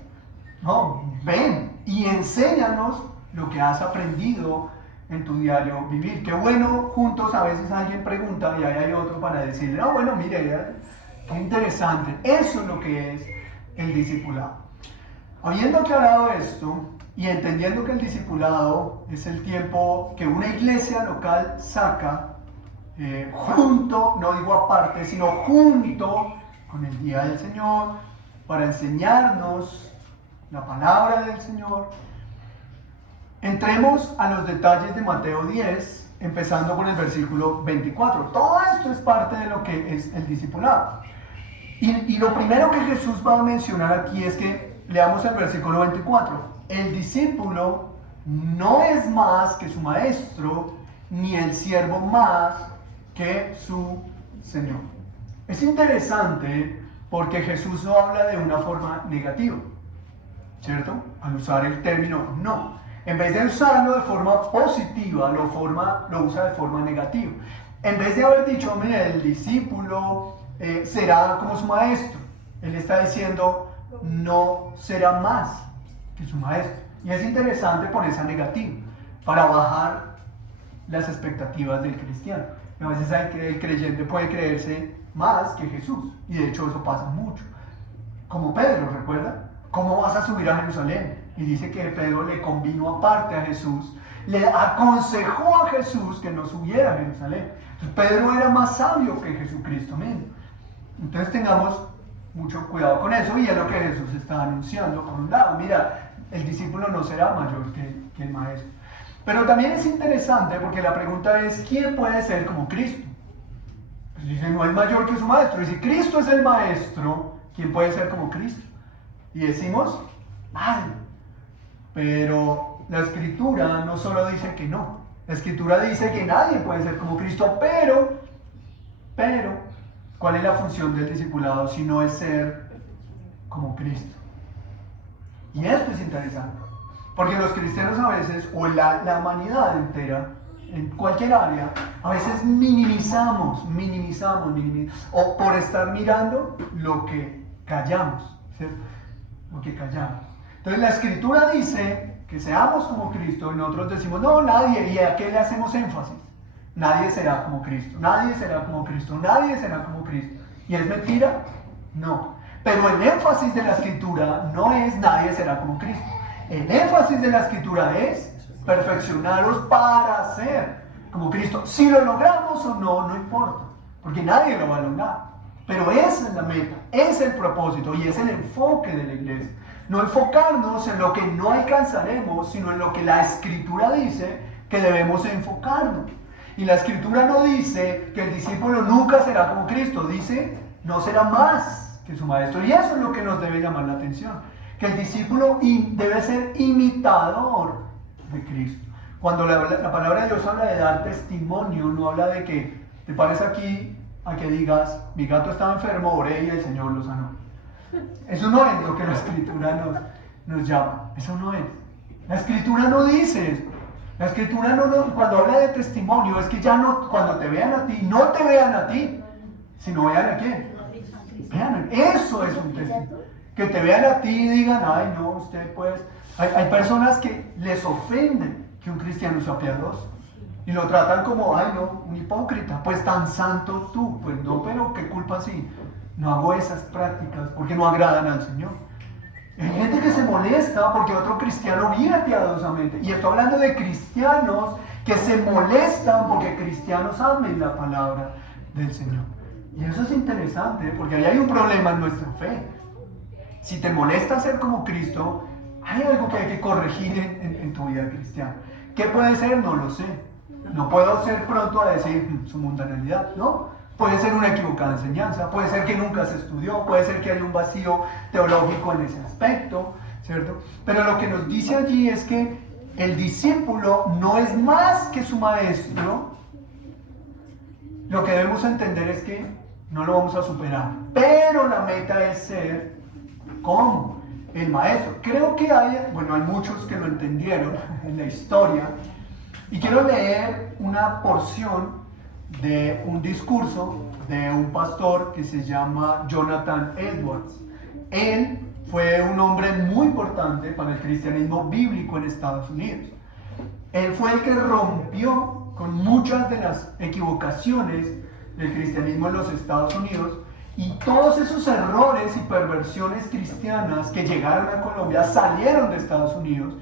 No, ven y enséñanos lo que has aprendido en tu diario vivir. Qué bueno, juntos a veces alguien pregunta y ahí hay otro para decirle, no, bueno, mire, qué interesante. Eso es lo que es el discipulado. Habiendo aclarado esto y entendiendo que el discipulado es el tiempo que una iglesia local saca junto, no digo aparte, sino junto con el día del Señor, para enseñarnos la palabra del Señor. Entremos a los detalles de Mateo 10, empezando con el versículo 24. Todo esto es parte de lo que es el discipulado. Y lo primero que Jesús va a mencionar aquí es que, leamos el versículo 24, el discípulo no es más que su maestro, ni el siervo más que su Señor. Es interesante porque Jesús no habla de una forma negativa, ¿cierto? Al usar el término no. En vez de usarlo de forma positiva, lo usa de forma negativa. En vez de haber dicho, mira, el discípulo será como su maestro, él está diciendo, no será más que su maestro. Y es interesante poner esa negativa para bajar las expectativas del cristiano. A veces el creyente puede creerse más que Jesús, y de hecho eso pasa mucho. Como Pedro, ¿recuerda? ¿Cómo vas a subir a Jerusalén? Y dice que Pedro le convino aparte a Jesús le aconsejó a Jesús que no subiera a Jerusalén. Entonces Pedro era más sabio que Jesucristo mismo. Entonces tengamos mucho cuidado con eso, y es lo que Jesús está anunciando. Por un lado, mira, el discípulo no será mayor que el maestro. Pero también es interesante porque la pregunta es, ¿quién puede ser como Cristo? Pues dice, no es mayor que su maestro. Y si Cristo es el maestro, ¿quién puede ser como Cristo? Y decimos, nadie. Pero la Escritura no solo dice que no. La Escritura dice que nadie puede ser como Cristo, pero, ¿cuál es la función del discipulado si no es ser como Cristo? Y esto es interesante, porque los cristianos a veces, o la humanidad entera, en cualquier área, a veces minimizamos, o por estar mirando lo que callamos, ¿cierto? Lo que callamos. Entonces la Escritura dice que seamos como Cristo, y nosotros decimos, no, nadie, ¿y a qué le hacemos énfasis? Nadie será como Cristo, nadie será como Cristo, nadie será como Cristo. ¿Y es mentira? No. Pero el énfasis de la Escritura no es nadie será como Cristo. El énfasis de la Escritura es perfeccionaros para ser como Cristo. Si lo logramos o no, no importa, porque nadie lo va a lograr. Pero esa es la meta, es el propósito y es el enfoque de la iglesia. No enfocarnos en lo que no alcanzaremos, sino en lo que la Escritura dice que debemos enfocarnos. Y la Escritura no dice que el discípulo nunca será como Cristo, dice no será más que su maestro. Y eso es lo que nos debe llamar la atención, que el discípulo debe ser imitador de Cristo. Cuando la palabra de Dios habla de dar testimonio, no habla de que te pares aquí a que digas, mi gato estaba enfermo, oré y el Señor lo sanó. Eso no es lo que la Escritura nos llama, eso no es. La Escritura no dice eso. La Escritura cuando habla de testimonio, es que ya no, cuando te vean a ti, no te vean a ti, sino vean a quién. Vean, eso es un testimonio. Que te vean a ti y digan, ay no, usted pues... Hay personas que les ofenden que un cristiano sea piadoso. Y lo tratan como, ay no, un hipócrita. Pues tan santo tú. Pues no, pero qué culpa si no hago esas prácticas porque no agradan al Señor. Hay gente que se molesta porque otro cristiano vive piadosamente. Y estoy hablando de cristianos que se molestan porque cristianos amen la palabra del Señor. Y eso es interesante, porque ahí hay un problema en nuestra fe. Si te molesta ser como Cristo, hay algo que hay que corregir en tu vida cristiana. ¿Qué puede ser? No lo sé. No puedo ser pronto a decir su mundanalidad, ¿no? Puede ser una equivocada enseñanza, puede ser que nunca se estudió, puede ser que hay un vacío teológico en ese aspecto, ¿cierto? Pero lo que nos dice allí es que el discípulo no es más que su maestro. Lo que debemos entender es que no lo vamos a superar, pero la meta es ser como el maestro. Creo que hay muchos que lo entendieron en la historia, y quiero leer una porción de un discurso de un pastor que se llama Jonathan Edwards. Él fue un hombre muy importante para el cristianismo bíblico en Estados Unidos. Él fue el que rompió con muchas de las equivocaciones del cristianismo en los Estados Unidos, y todos esos errores y perversiones cristianas que llegaron a Colombia salieron de Estados Unidos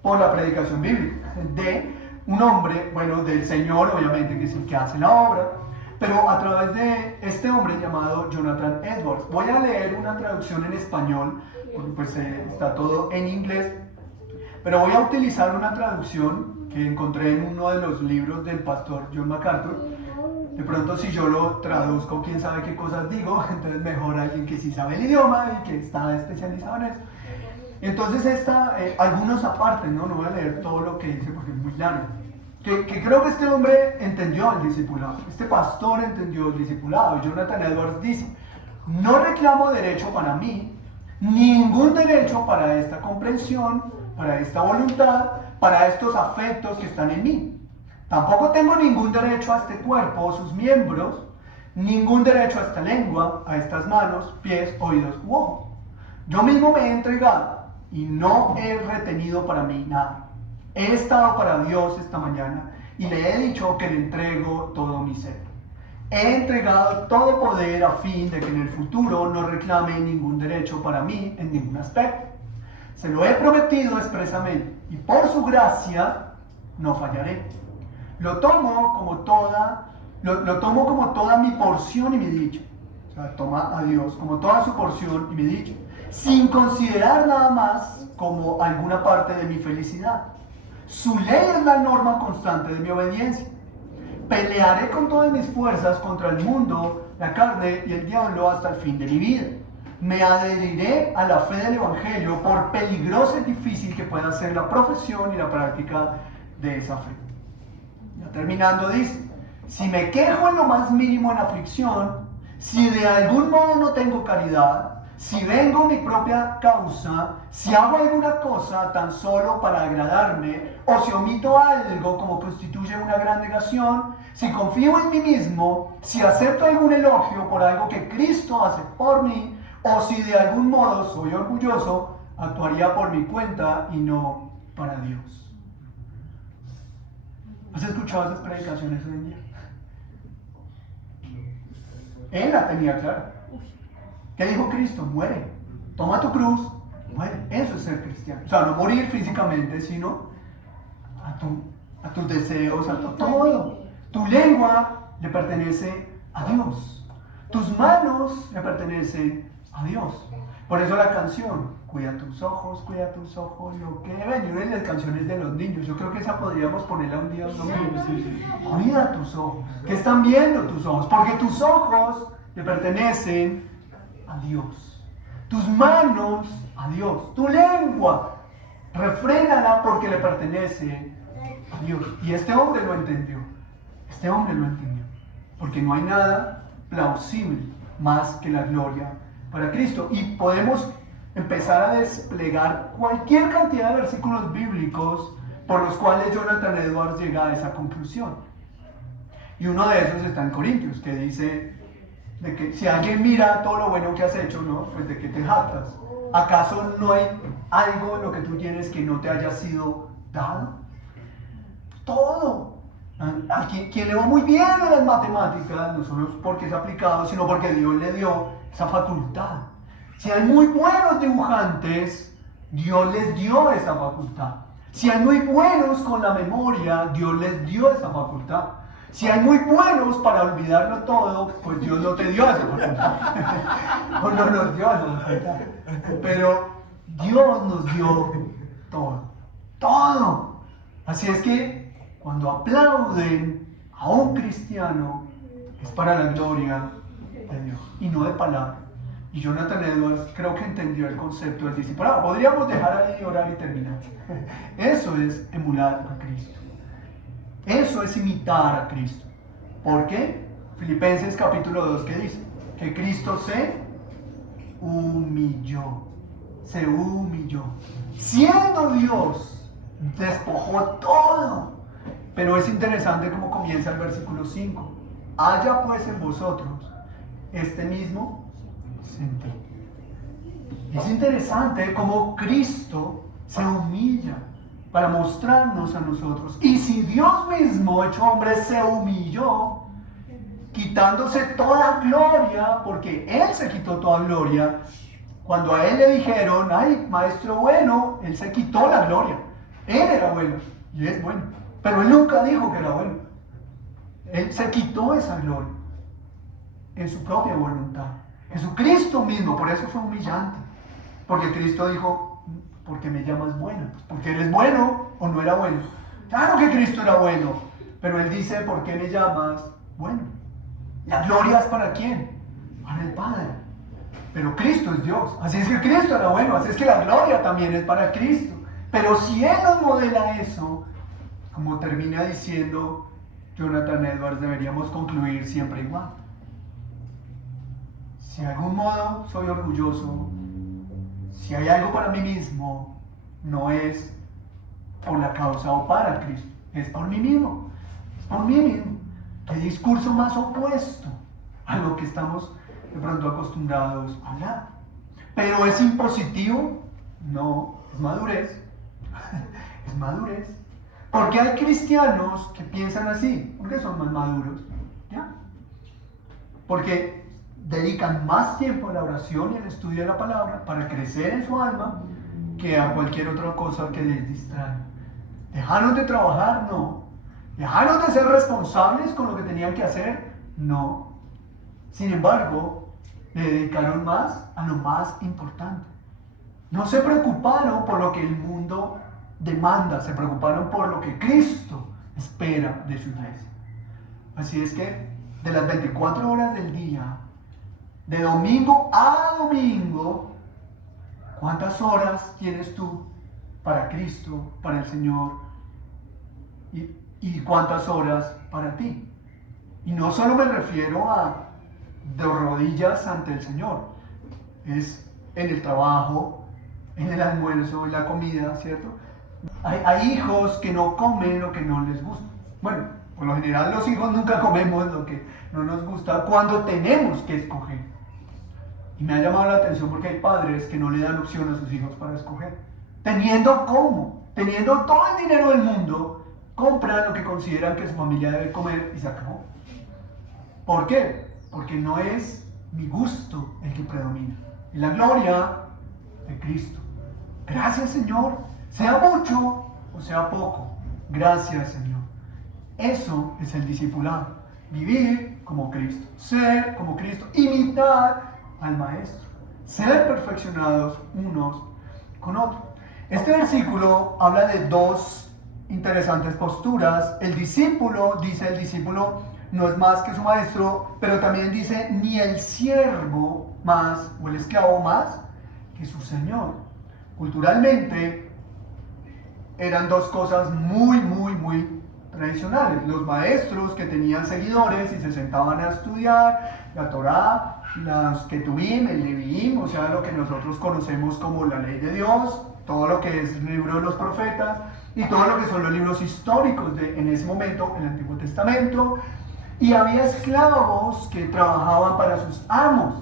por la predicación bíblica de un hombre, del Señor obviamente, que es el que hace la obra, pero a través de este hombre llamado Jonathan Edwards. Voy a leer una traducción en español, porque pues está todo en inglés, pero voy a utilizar una traducción que encontré en uno de los libros del pastor John MacArthur. De pronto si yo lo traduzco, quién sabe qué cosas digo, entonces mejor alguien que sí sabe el idioma y que está especializado en eso. Entonces algunos aparte, no voy a leer todo lo que dice porque es muy largo. Que creo que este hombre entendió el discipulado, este pastor entendió el discipulado. Y Jonathan Edwards dice, no reclamo derecho para mí, ningún derecho para esta comprensión, para esta voluntad, para estos afectos que están en mí. Tampoco tengo ningún derecho a este cuerpo o sus miembros, ningún derecho a esta lengua, a estas manos, pies, oídos u ojos. Yo mismo me he entregado y no he retenido para mí nada. He estado para Dios esta mañana y le he dicho que le entrego todo mi ser. He entregado todo poder a fin de que en el futuro no reclame ningún derecho para mí en ningún aspecto. Se lo he prometido expresamente y por su gracia no fallaré. Lo tomo como toda mi porción y mi dicha. O sea, toma a Dios como toda su porción y mi dicha, sin considerar nada más como alguna parte de mi felicidad. Su ley es la norma constante de mi obediencia. Pelearé con todas mis fuerzas contra el mundo, la carne y el diablo hasta el fin de mi vida. Me adheriré a la fe del Evangelio, por peligrosa y difícil que pueda ser la profesión y la práctica de esa fe. Ya terminando dice, si me quejo en lo más mínimo en aflicción, si de algún modo no tengo caridad, si vengo mi propia causa, si hago alguna cosa tan solo para agradarme, o si omito algo como constituye una gran negación, si confío en mí mismo, si acepto algún elogio por algo que Cristo hace por mí, o si de algún modo soy orgulloso, actuaría por mi cuenta y no para Dios. ¿Has escuchado esas predicaciones hoy en día? Él la tenía clara. ¿Qué dijo Cristo? Muere. Toma tu cruz, muere. Eso es ser cristiano. O sea, no morir físicamente, sino a tus deseos, a todo. Tu lengua le pertenece a Dios. Tus manos le pertenecen a Dios. Por eso la canción, cuida tus ojos, lo que ven. Y una de las canciones de los niños, yo creo que esa podríamos ponerla un día domingo. Cuida tus ojos. ¿Qué están viendo tus ojos? Porque tus ojos le pertenecen a Dios. Tus manos a Dios. Tu lengua, refrénala porque le pertenece a Dios. Y este hombre lo entendió. Porque no hay nada plausible más que la gloria para Cristo. Y podemos empezar a desplegar cualquier cantidad de versículos bíblicos por los cuales Jonathan Edwards llega a esa conclusión. Y uno de esos está en Corintios, que dice de que si alguien mira todo lo bueno que has hecho, ¿no? Pues de que te jactas. ¿Acaso no hay algo en lo que tú tienes que no te haya sido dado? Todo. A quien le va muy bien en las matemáticas, no solo porque es aplicado, sino porque Dios le dio esa facultad. Si hay muy buenos dibujantes, Dios les dio esa facultad. Si hay muy buenos con la memoria, Dios les dio esa facultad. Si hay muy buenos para olvidarlo todo, pues Dios no te dio esa facultad. O no nos dio esa facultad. Pero Dios nos dio todo. Todo. Así es que cuando aplauden a un cristiano, es para la gloria de Dios y no de palabra. Y Jonathan Edwards creo que entendió el concepto del discipulado. Podríamos dejar ahí, orar y terminar. Eso es emular a Cristo. Eso es imitar a Cristo. ¿Por qué? Filipenses capítulo 2, ¿qué dice? Que Cristo se humilló. Se humilló. Siendo Dios, despojó todo. Pero es interesante cómo comienza el versículo 5. Haya pues en vosotros este mismo sentir. Es interesante cómo Cristo se humilla para mostrarnos a nosotros. Y si Dios mismo, hecho hombre, se humilló, quitándose toda gloria, porque Él se quitó toda gloria, cuando a Él le dijeron, ay, maestro bueno, Él se quitó la gloria. Él era bueno y es bueno, pero Él nunca dijo que era bueno. Él se quitó esa gloria en su propia voluntad. Jesucristo mismo, por eso fue humillante, porque Cristo dijo, ¿por qué me llamas bueno? Pues porque eres bueno o no era bueno. Claro que Cristo era bueno, pero Él dice, ¿por qué me llamas bueno? La gloria es para ¿quién? Para el Padre. Pero Cristo es Dios, así es que Cristo era bueno, así es que la gloria también es para Cristo. Pero si Él nos modela eso, como termina diciendo Jonathan Edwards, deberíamos concluir siempre igual. Si de algún modo soy orgulloso, si hay algo para mí mismo, no es por la causa o para Cristo, es por mí mismo. Es por mí mismo. ¿Qué discurso más opuesto a lo que estamos de pronto acostumbrados a hablar? Pero es impositivo, no, es madurez. Es madurez. Porque hay cristianos que piensan así, porque son más maduros, ¿ya? Porque dedican más tiempo a la oración y al estudio de la palabra para crecer en su alma que a cualquier otra cosa que les distrae. ¿Dejaron de trabajar? No. ¿Dejaron de ser responsables con lo que tenían que hacer? No. Sin embargo, le dedicaron más a lo más importante. No se preocuparon por lo que el mundo demanda, se preocuparon por lo que Cristo espera de su iglesia. Así es que de las 24 horas del día, de domingo a domingo, ¿cuántas horas tienes tú para Cristo, para el Señor? ¿Y cuántas horas para ti? Y no solo me refiero a de rodillas ante el Señor, es en el trabajo, en el almuerzo, en la comida, ¿cierto? Hay hijos que no comen lo que no les gusta. Bueno, por lo general los hijos nunca comemos lo que no nos gusta cuando tenemos que escoger. Y me ha llamado la atención porque hay padres que no le dan opción a sus hijos para escoger. Teniendo todo el dinero del mundo, compran lo que consideran que su familia debe comer y se acabó. ¿Por qué? Porque no es mi gusto el que predomina, es la gloria de Cristo. Gracias, Señor, sea mucho o sea poco. Gracias, Señor. Eso es el discipulado. Vivir como Cristo, ser como Cristo, imitar al Maestro, ser perfeccionados unos con otros. Este versículo habla de dos interesantes posturas. El discípulo no es más que su maestro, pero también dice ni el siervo más o el esclavo más que su señor. Culturalmente eran dos cosas muy tradicionales. Los maestros que tenían seguidores y se sentaban a estudiar la Torá, las Ketuvim, el Leviim, o sea, lo que nosotros conocemos como la ley de Dios, todo lo que es el libro de los profetas y todo lo que son los libros históricos en ese momento, el Antiguo Testamento. Y había esclavos que trabajaban para sus amos.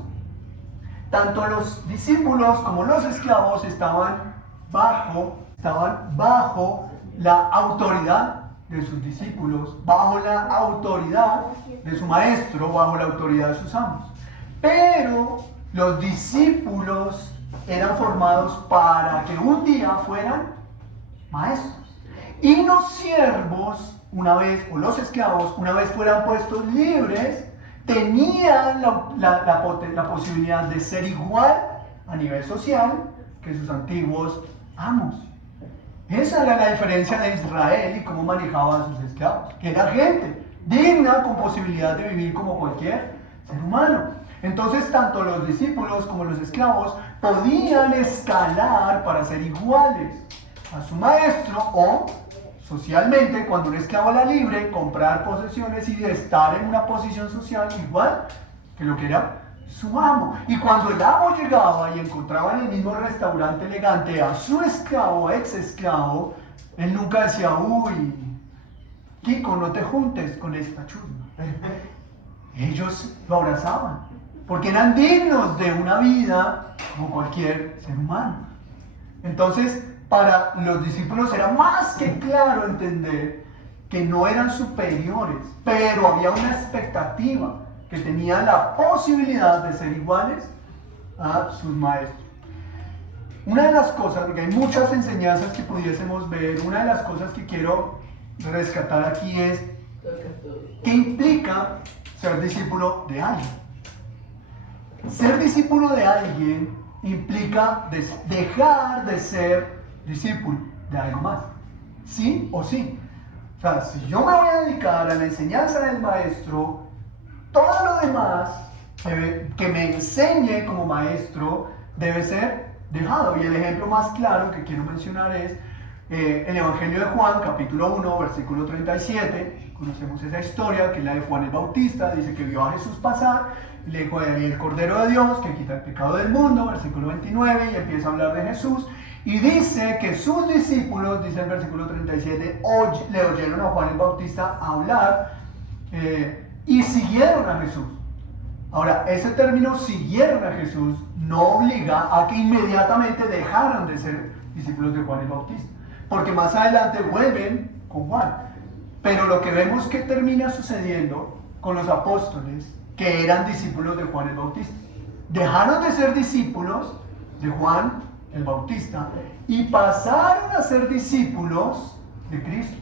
Tanto los discípulos como los esclavos estaban bajo la autoridad de sus discípulos, bajo la autoridad de su maestro, bajo la autoridad de sus amos. Pero los discípulos eran formados para que un día fueran maestros. Y los siervos, o los esclavos, una vez fueran puestos libres, tenían la posibilidad de ser igual a nivel social que sus antiguos amos. Esa era la diferencia de Israel y cómo manejaba a sus esclavos, que era gente digna con posibilidad de vivir como cualquier ser humano. Entonces, tanto los discípulos como los esclavos podían escalar para ser iguales a su maestro o, socialmente, cuando un esclavo era libre, comprar posesiones y estar en una posición social igual que lo que era su amo. Y cuando el amo llegaba y encontraba en el mismo restaurante elegante a su esclavo, ex esclavo, él nunca decía, uy, Kiko, no te juntes con esta chusma. Ellos lo abrazaban, porque eran dignos de una vida como cualquier ser humano. Entonces, para los discípulos era más que claro entender que no eran superiores, pero había una expectativa, que tenían la posibilidad de ser iguales a sus maestros. Una de las cosas, porque hay muchas enseñanzas que pudiésemos ver, una de las cosas que quiero rescatar aquí es ¿qué implica ser discípulo de alguien? Ser discípulo de alguien implica dejar de ser discípulo de algo más. ¿Sí o sí? O sea, si yo me voy a dedicar a la enseñanza del maestro, todo lo demás que me enseñe como maestro debe ser dejado. Y el ejemplo más claro que quiero mencionar es el Evangelio de Juan, capítulo 1, versículo 37. Conocemos esa historia, que es la de Juan el Bautista. Dice que vio a Jesús pasar, le dijo, el Cordero de Dios que quita el pecado del mundo, versículo 29, y empieza a hablar de Jesús. Y dice que sus discípulos, dice el versículo 37, le oyeron a Juan el Bautista hablar y siguieron a Jesús. Ahora, ese término siguieron a Jesús no obliga a que inmediatamente dejaran de ser discípulos de Juan el Bautista, porque más adelante vuelven con Juan. Pero lo que vemos que termina sucediendo con los apóstoles que eran discípulos de Juan el Bautista, dejaron de ser discípulos de Juan el Bautista y pasaron a ser discípulos de Cristo.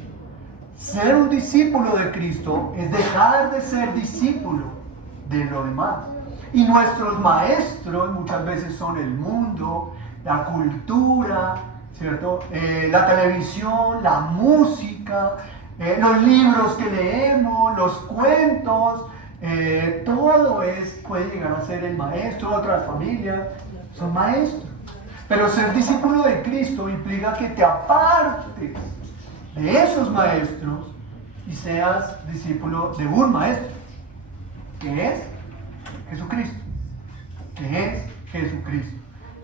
Ser un discípulo de Cristo es dejar de ser discípulo de lo demás. Y nuestros maestros muchas veces son el mundo, la cultura, ¿cierto? La televisión, la música, los libros que leemos, los cuentos, todo puede llegar a ser el maestro, otras familias, son maestros. Pero ser discípulo de Cristo implica que te apartes de esos maestros y seas discípulo de un maestro, que es Jesucristo,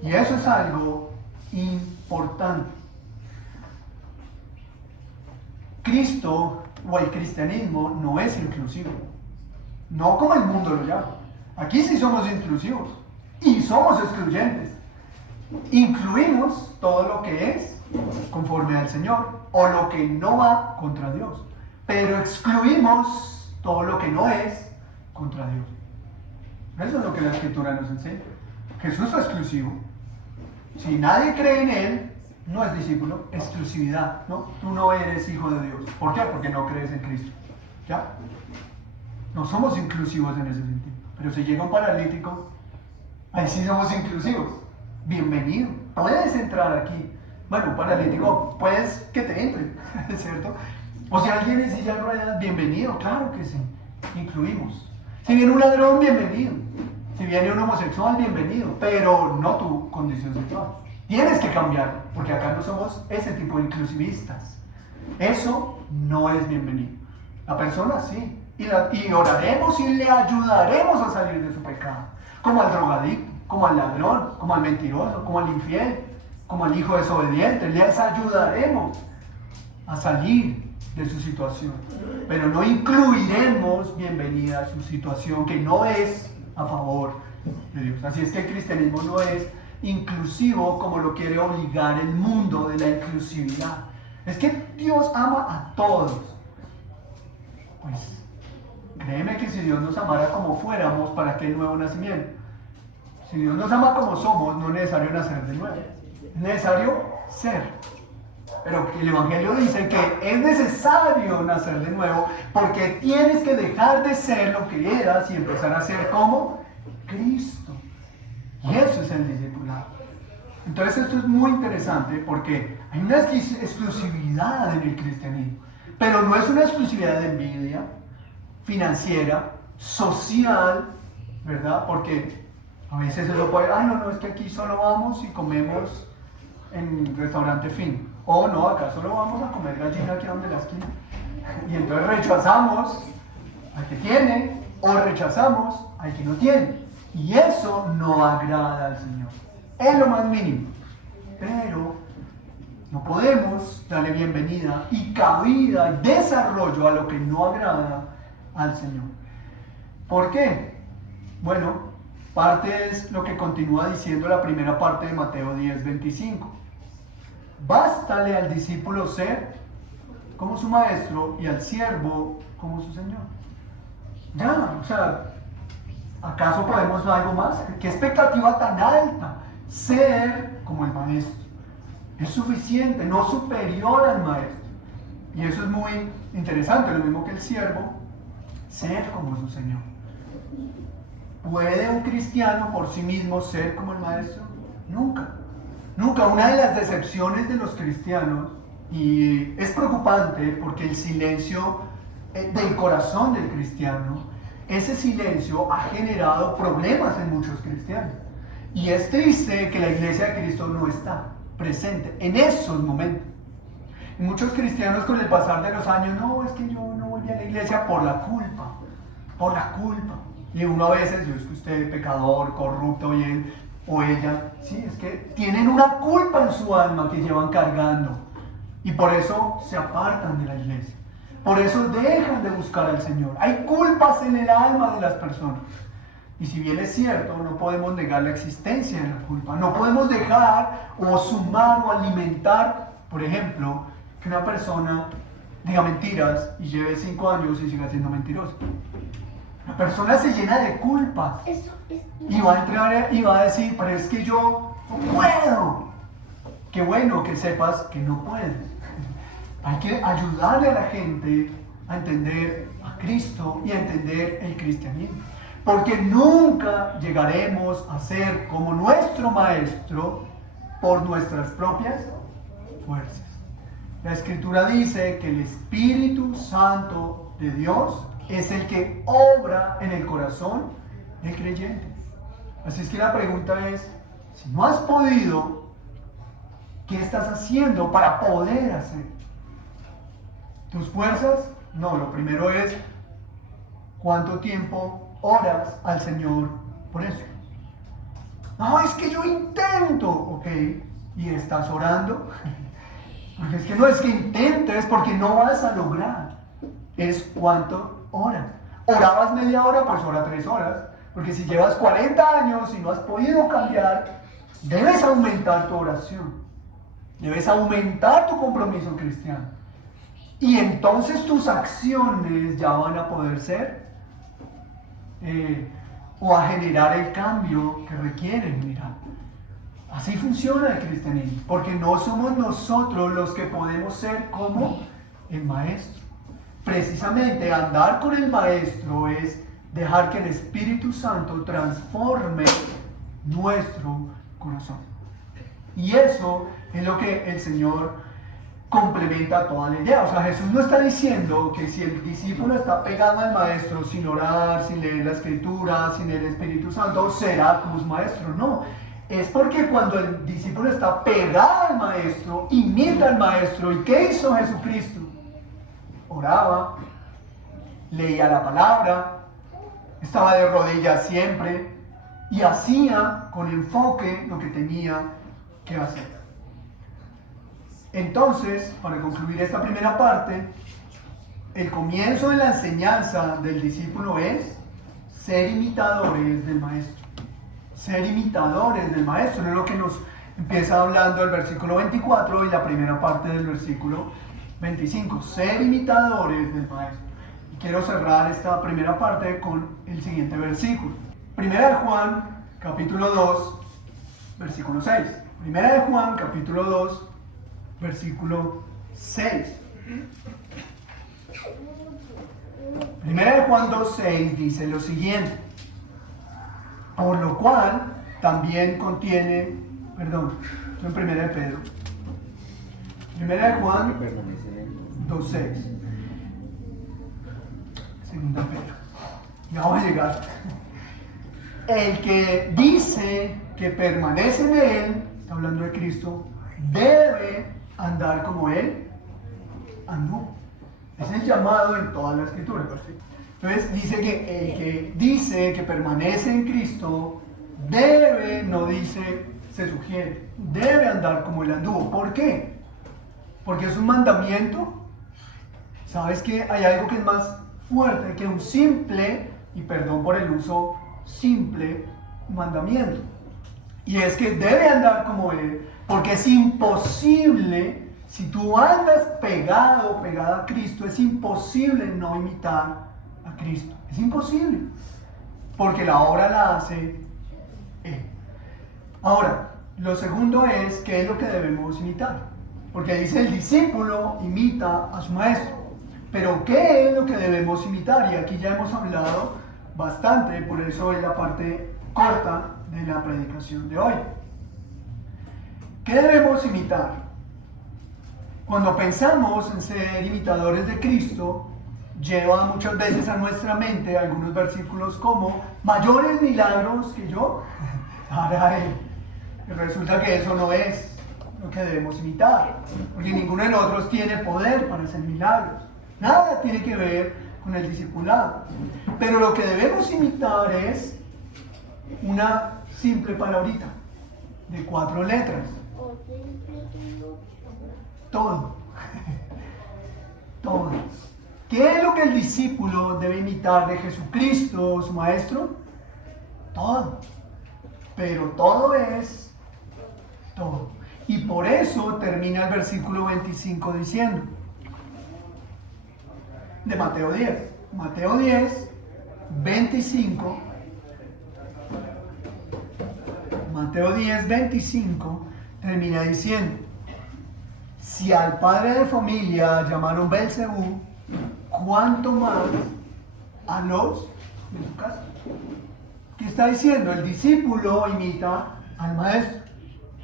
Y eso es algo importante. Cristo o el cristianismo no es inclusivo, no como el mundo lo llama. Aquí sí somos inclusivos y somos excluyentes. Incluimos todo lo que es conforme al Señor o lo que no va contra Dios, pero excluimos todo lo que no es contra Dios. Eso es lo que la Escritura nos enseña. Jesús es exclusivo. Si nadie cree en Él, no es discípulo. Exclusividad, ¿no? Tú no eres hijo de Dios. ¿Por qué? Porque no crees en Cristo. ¿Ya? No somos inclusivos en ese sentido. Pero si llega un paralítico, ahí sí somos inclusivos. Bienvenido. Puedes entrar aquí. Bueno, un paralítico, puedes que te entre, ¿cierto? O si alguien en silla de ruedas, bienvenido. Claro que sí. Incluimos. Si viene un ladrón, bienvenido. Si viene un homosexual, bienvenido. Pero no tu condición sexual. Tienes que cambiar, porque acá no somos ese tipo de inclusivistas. Eso no es bienvenido. La persona sí. Y oraremos y le ayudaremos a salir de su pecado. Como al drogadicto, como al ladrón, como al mentiroso, como al infiel, como al hijo desobediente. Les ayudaremos a salir de su situación. Pero no incluiremos bienvenida a su situación que no es a favor de Dios. Así es que el cristianismo no es inclusivo como lo quiere obligar el mundo de la inclusividad. Es que Dios ama a todos. Pues créeme que si Dios nos amara como fuéramos, ¿para qué el nuevo nacimiento? Si Dios nos ama como somos, no es necesario nacer de nuevo. Es necesario ser. Pero el Evangelio dice que es necesario nacer de nuevo porque tienes que dejar de ser lo que eras y empezar a ser como Cristo. Y eso es el discipulado. Entonces esto es muy interesante porque hay una exclusividad en el cristianismo, pero no es una exclusividad de envidia financiera, social, ¿verdad? Porque a veces eso puede, no, es que aquí solo vamos y comemos en restaurante fin. O no, acá solo vamos a comer gallina aquí donde la esquina. Y entonces rechazamos al que tiene o rechazamos al que no tiene. Y eso no agrada al Señor. Es lo más mínimo. Pero no podemos darle bienvenida y cabida y desarrollo a lo que no agrada al Señor. ¿Por qué? Bueno, parte es lo que continúa diciendo la primera parte de Mateo 10:25. Bástale al discípulo ser como su maestro y al siervo como su Señor. Ya, o sea, ¿acaso podemos algo más? ¿Qué expectativa tan alta? Ser como el maestro. Es suficiente, no superior al maestro. Y eso es muy interesante, lo mismo que el siervo, ser como su Señor. ¿Puede un cristiano por sí mismo ser como el maestro? Nunca. Nunca. Una de las decepciones de los cristianos, y es preocupante porque el silencio del corazón del cristiano, ese silencio ha generado problemas en muchos cristianos. Y es triste que la iglesia de Cristo no está presente en esos momentos. Y muchos cristianos con el pasar de los años, no, es que yo no volví a la iglesia por la culpa. Y uno a veces, yo es que usted es pecador, corrupto, y él o ella, sí, es que tienen una culpa en su alma que llevan cargando. Y por eso se apartan de la iglesia. Por eso dejan de buscar al Señor. Hay culpas en el alma de las personas. Y si bien es cierto, no podemos negar la existencia de la culpa. No podemos dejar o sumar o alimentar, por ejemplo, que una persona diga mentiras y lleve 5 años y siga siendo mentirosa. La persona se llena de culpas y va a entrar y va a decir, pero es que yo no puedo. Qué bueno que sepas que no puedes. Hay que ayudarle a la gente a entender a Cristo y a entender el cristianismo. Porque nunca llegaremos a ser como nuestro Maestro por nuestras propias fuerzas. La Escritura dice que el Espíritu Santo de Dios es el que obra en el corazón del creyente. Así es que la pregunta es, si no has podido, ¿qué estás haciendo para poder hacer? ¿Tus fuerzas? No, lo primero es, ¿cuánto tiempo oras al Señor por eso? No, es que yo intento, ok, ¿y estás orando? Porque es que no es que intentes, porque no vas a lograr. Es cuánto oras. ¿Orabas media hora? Pues ora 3 horas. Porque si llevas 40 años y no has podido cambiar, debes aumentar tu oración. Debes aumentar tu compromiso cristiano. Y entonces tus acciones ya van a poder ser o a generar el cambio que requieren. Mira, así funciona el cristianismo, porque no somos nosotros los que podemos ser como el Maestro. Precisamente andar con el Maestro es dejar que el Espíritu Santo transforme nuestro corazón. Y eso es lo que el Señor complementa toda la idea. O sea, Jesús no está diciendo que si el discípulo está pegado al Maestro sin orar, sin leer la Escritura, sin el Espíritu Santo, será como su Maestro. No, es porque cuando el discípulo está pegado al Maestro, imita al Maestro. ¿Y qué hizo Jesucristo? Oraba, leía la palabra, estaba de rodillas siempre y hacía con enfoque lo que tenía que hacer. Entonces, para concluir esta primera parte, el comienzo de la enseñanza del discípulo es ser imitadores del Maestro. Ser imitadores del Maestro es lo que nos empieza hablando el versículo 24 y la primera parte del versículo 25. Ser imitadores del Maestro. Y quiero cerrar esta primera parte con el siguiente versículo. Primera de Juan, capítulo 2, versículo 6. Primera de Juan, capítulo 2, versículo 6. Primera de Juan 2:6 dice lo siguiente: por lo cual también contiene, perdón, estoy en Primera de Pedro. Primera de Juan 2:6. Segunda Pedro. Ya voy a llegar. El que dice que permanece en él, está hablando de Cristo, debe andar como él andó. Es el llamado en toda la Escritura. Entonces dice que el que dice que permanece en Cristo debe, no dice, se sugiere, debe andar como él anduvo. ¿Por qué? Porque es un mandamiento. ¿Sabes que hay algo que es más fuerte que un simple, y perdón por el uso, simple mandamiento? Y es que debe andar como él, porque es imposible, si tú andas pegado o pegada a Cristo, es imposible no imitar a Cristo. Es imposible, porque la obra la hace Él. Ahora, lo segundo es, ¿qué es lo que debemos imitar? Porque dice el discípulo imita a su maestro. Pero ¿qué es lo que debemos imitar? Y aquí ya hemos hablado bastante, por eso es la parte corta de la predicación de hoy. ¿Qué debemos imitar? Cuando pensamos en ser imitadores de Cristo, lleva muchas veces a nuestra mente algunos versículos como mayores milagros que yo haré. Y resulta que eso no es lo que debemos imitar, porque ninguno de nosotros tiene poder para hacer milagros. Nada tiene que ver con el discipulado. Pero lo que debemos imitar es una simple palabrita de 4 letras. Todo. Todo. ¿Qué es lo que el discípulo debe imitar de Jesucristo, su maestro? Todo. Pero todo es todo. Y por eso termina el versículo 25 diciendo, de Mateo 10. Mateo 10, 25. Mateo 10, 25 termina diciendo, si al padre de familia llamaron Belcebú, ¿cuánto más a los de su casa? ¿Qué está diciendo? El discípulo imita al maestro.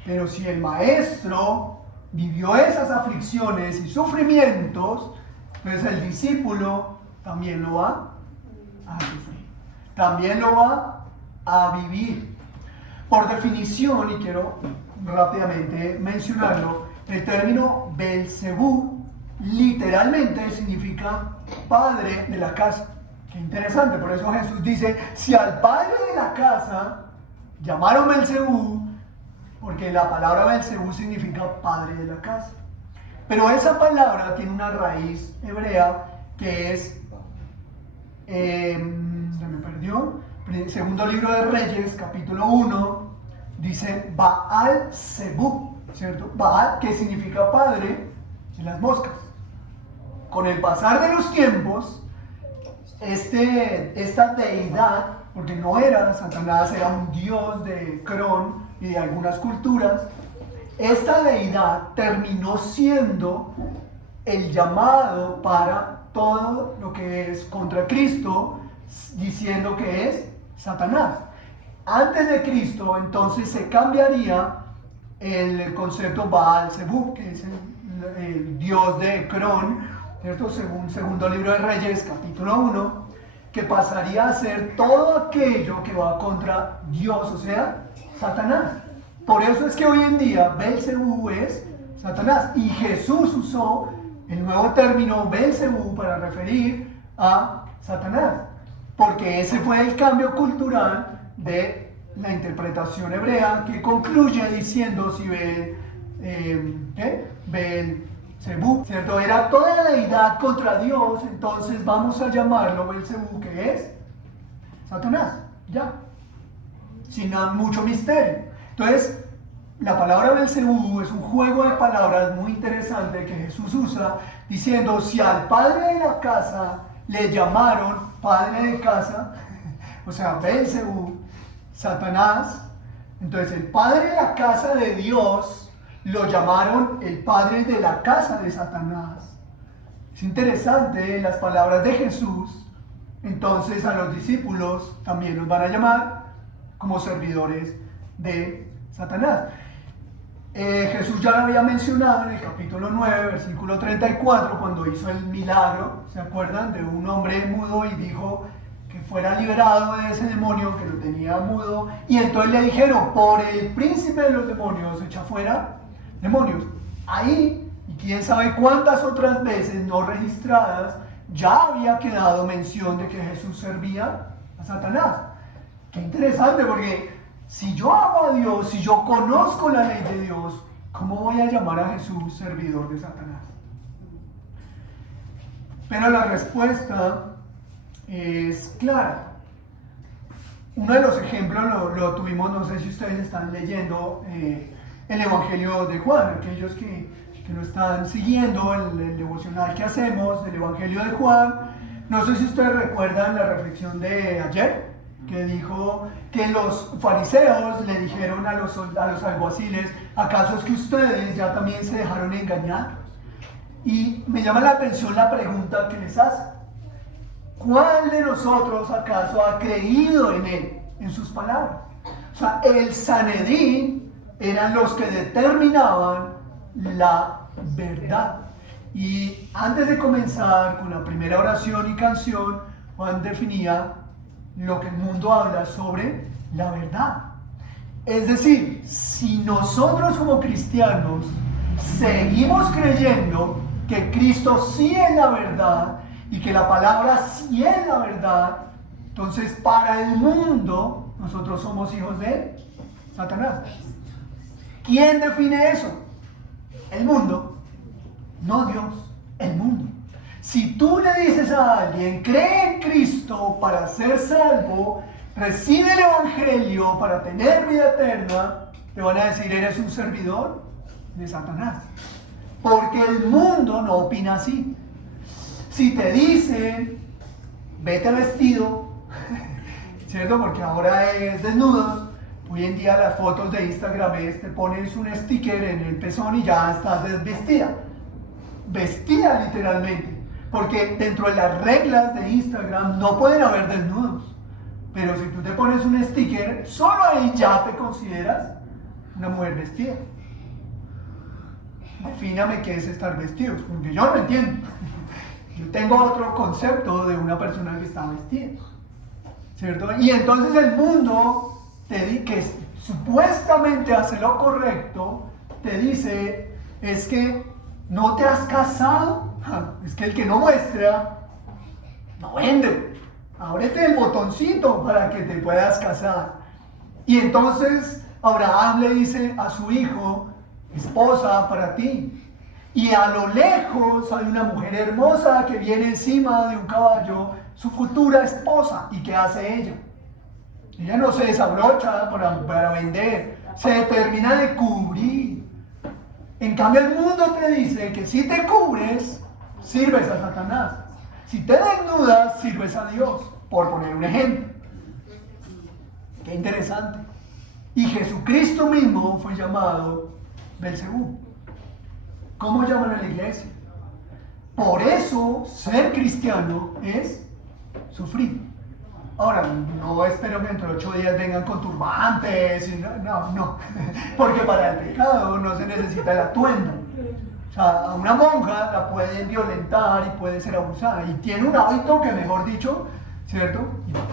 Pero si el maestro vivió esas aflicciones y sufrimientos, pues el discípulo también lo va a sufrir. También lo va a vivir. Por definición, y quiero rápidamente mencionarlo, el término Belcebú literalmente significa padre de la casa. Qué interesante, por eso Jesús dice, si al padre de la casa llamaron Belcebú, porque la palabra Belcebú significa padre de la casa. Pero esa palabra tiene una raíz hebrea que es, se me perdió, segundo libro de Reyes, capítulo 1, dice Baal-Zebú, ¿cierto? Baal, que significa padre de las moscas. Con el pasar de los tiempos, esta deidad, porque no era Satanás, era un dios de Crón y de algunas culturas, esta deidad terminó siendo el llamado para todo lo que es contra Cristo, diciendo que es Satanás. Antes de Cristo, entonces se cambiaría el concepto Baal-Zebú, que es el dios de Crón, ¿cierto? Según segundo libro de Reyes, capítulo 1, que pasaría a ser todo aquello que va contra Dios, o sea, Satanás. Por eso es que hoy en día Belcebú es Satanás. Y Jesús usó el nuevo término Belcebú para referir a Satanás. Porque ese fue el cambio cultural de la interpretación hebrea que concluye diciendo si Belcebú, ¿cierto? Era toda la deidad contra Dios, entonces vamos a llamarlo Belcebú, que es Satanás. Ya. Sin mucho misterio. Entonces, la palabra Belcebú es un juego de palabras muy interesante que Jesús usa, diciendo, si al padre de la casa le llamaron padre de casa, o sea, Belcebú, Satanás, entonces el padre de la casa de Dios lo llamaron el padre de la casa de Satanás. Es interesante las palabras de Jesús. Entonces a los discípulos también los van a llamar como servidores de Satanás. Jesús ya lo había mencionado en el capítulo 9, versículo 34, cuando hizo el milagro, ¿se acuerdan? De un hombre mudo y dijo que fuera liberado de ese demonio que lo tenía mudo. Y entonces le dijeron, por el príncipe de los demonios, echa fuera demonios. Ahí, y quién sabe cuántas otras veces no registradas, ya había quedado mención de que Jesús servía a Satanás. Qué interesante, porque si yo amo a Dios, si yo conozco la ley de Dios, ¿cómo voy a llamar a Jesús servidor de Satanás? Pero la respuesta es clara. Uno de los ejemplos lo tuvimos, no sé si ustedes están leyendo el Evangelio de Juan, aquellos que lo están siguiendo, el devocional que hacemos del Evangelio de Juan. No sé si ustedes recuerdan la reflexión de ayer, que dijo que los fariseos le dijeron a los alguaciles, ¿acaso es que ustedes ya también se dejaron engañar? Y me llama la atención la pregunta que les hace. ¿Cuál de nosotros acaso ha creído en él, en sus palabras? O sea, el Sanedrín eran los que determinaban la verdad. Y antes de comenzar con la primera oración y canción, Juan definía lo que el mundo habla sobre la verdad. Es decir, si nosotros como cristianos seguimos creyendo que Cristo sí es la verdad y que la palabra sí es la verdad, entonces para el mundo nosotros somos hijos de Satanás. ¿Quién define eso? El mundo, no Dios, el mundo. Si tú le dices a alguien, cree en Cristo para ser salvo, recibe el Evangelio para tener vida eterna, te van a decir, eres un servidor de Satanás. Porque el mundo no opina así. Si te dicen, vete vestido, ¿cierto? Porque ahora es desnudos, Hoy en día las fotos de Instagram te pones un sticker en el pezón y ya estás desvestida. Vestida literalmente. Porque dentro de las reglas de Instagram no pueden haber desnudos. Pero si tú te pones un sticker, solo ahí ya te consideras una mujer vestida. Defíname qué es estar vestidos, porque yo no entiendo. Yo tengo otro concepto de una persona que está vestida, ¿cierto? Y entonces el mundo que supuestamente hace lo correcto, te dice, es que no te has casado, es que el que no muestra, no vende. Ábrete el botoncito para que te puedas casar. Y entonces Abraham le dice a su hijo, esposa para ti. Y a lo lejos hay una mujer hermosa que viene encima de un caballo, su futura esposa. ¿Y qué hace ella? Ella no se desabrocha para vender, se termina de cubrir. En cambio el mundo te dice que si te cubres, sirves a Satanás. Si te desnudas, sirves a Dios, por poner un ejemplo. Qué interesante. Y Jesucristo mismo fue llamado Belcebú. ¿Cómo llaman a la iglesia? Por eso ser cristiano es sufrir. Ahora, no espero que dentro de 8 días vengan con turbantes. No. Porque para el pecado no se necesita el atuendo. O sea, a una monja la pueden violentar y puede ser abusada. Y tiene un hábito que, mejor dicho, ¿cierto?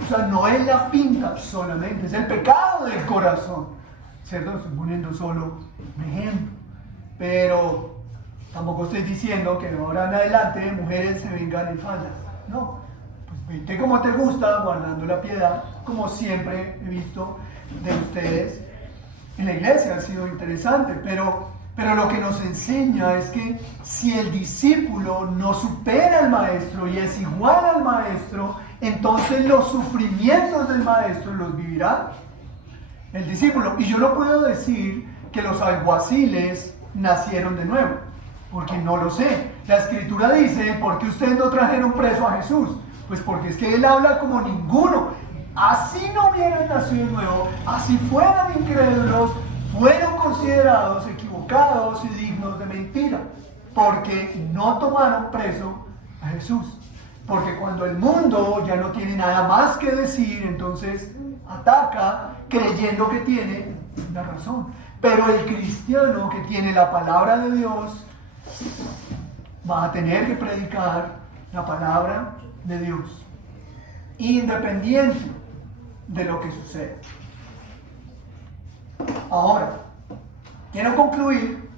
O sea, no es la pinta solamente, es el pecado del corazón. ¿Cierto? Estoy poniendo solo un ejemplo. Pero tampoco estoy diciendo que de ahora en adelante mujeres se vengan en faldas. No. Pues vete como te gusta, guardando la piedad, como siempre he visto de ustedes en la iglesia. Ha sido interesante, pero lo que nos enseña es que si el discípulo no supera al maestro y es igual al maestro, entonces los sufrimientos del maestro los vivirá el discípulo. Y yo no puedo decir que los alguaciles nacieron de nuevo, porque no lo sé. La escritura dice, ¿por qué ustedes no trajeron preso a Jesús? Pues porque es que él habla como ninguno. Así no hubieran nacido de nuevo, así fueran incrédulos, fueron considerados equivocados y dignos de mentira, porque no tomaron preso a Jesús. Porque cuando el mundo ya no tiene nada más que decir, entonces ataca creyendo que tiene la razón. Pero el cristiano que tiene la palabra de Dios va a tener que predicar la palabra de Dios, independiente de lo que suceda. Ahora, quiero concluir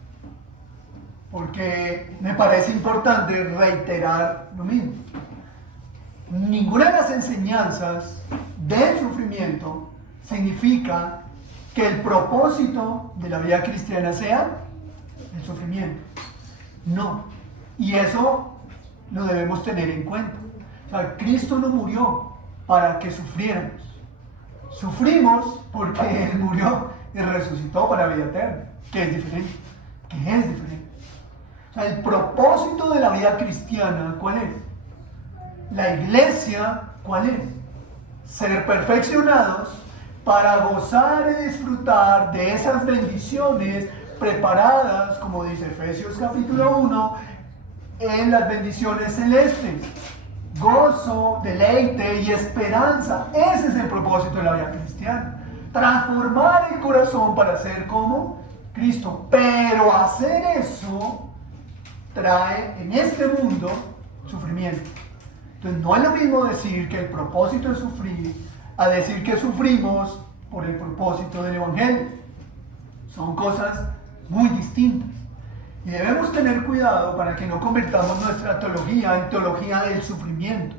porque me parece importante reiterar lo mismo. Ninguna de las enseñanzas del sufrimiento significa que el propósito de la vida cristiana sea el sufrimiento. No. Y eso lo debemos tener en cuenta. O sea, Cristo no murió para que sufriéramos. Sufrimos porque Él murió y resucitó para la vida eterna, que es diferente. O sea, el propósito de la vida cristiana, ¿cuál es? La iglesia, ¿cuál es? Ser perfeccionados para gozar y disfrutar de esas bendiciones preparadas, como dice Efesios capítulo 1, en las bendiciones celestes. Gozo, deleite y esperanza. Ese es el propósito de la vida cristiana. Transformar el corazón para ser como Cristo. Pero hacer eso trae en este mundo sufrimiento. Entonces no es lo mismo decir que el propósito es sufrir a decir que sufrimos por el propósito del Evangelio. Son cosas muy distintas. Y debemos tener cuidado para que no convirtamos nuestra teología en teología del sufrimiento.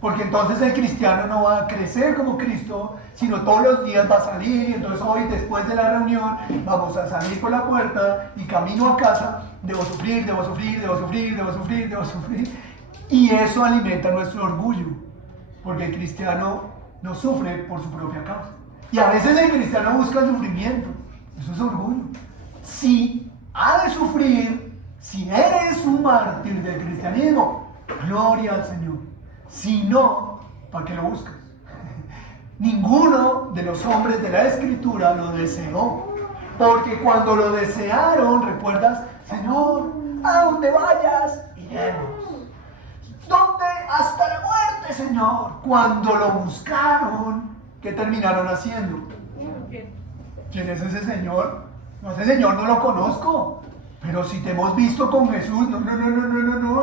Porque entonces el cristiano no va a crecer como Cristo, sino todos los días va a salir, y entonces hoy, después de la reunión, vamos a salir por la puerta y camino a casa, debo sufrir. Y eso alimenta nuestro orgullo, porque el cristiano no sufre por su propia causa. Y a veces el cristiano busca el sufrimiento. Eso es orgullo. Si ha de sufrir, si eres un mártir del cristianismo, gloria al Señor. Si no, ¿para qué lo buscas? Ninguno de los hombres de la Escritura lo deseó. Porque cuando lo desearon, ¿recuerdas? Señor, a donde vayas, iremos. ¿Dónde? Hasta la muerte, Señor. Cuando lo buscaron, ¿qué terminaron haciendo? ¿Quién es ese Señor? No, ese Señor no lo conozco. Pero si te hemos visto con Jesús, no,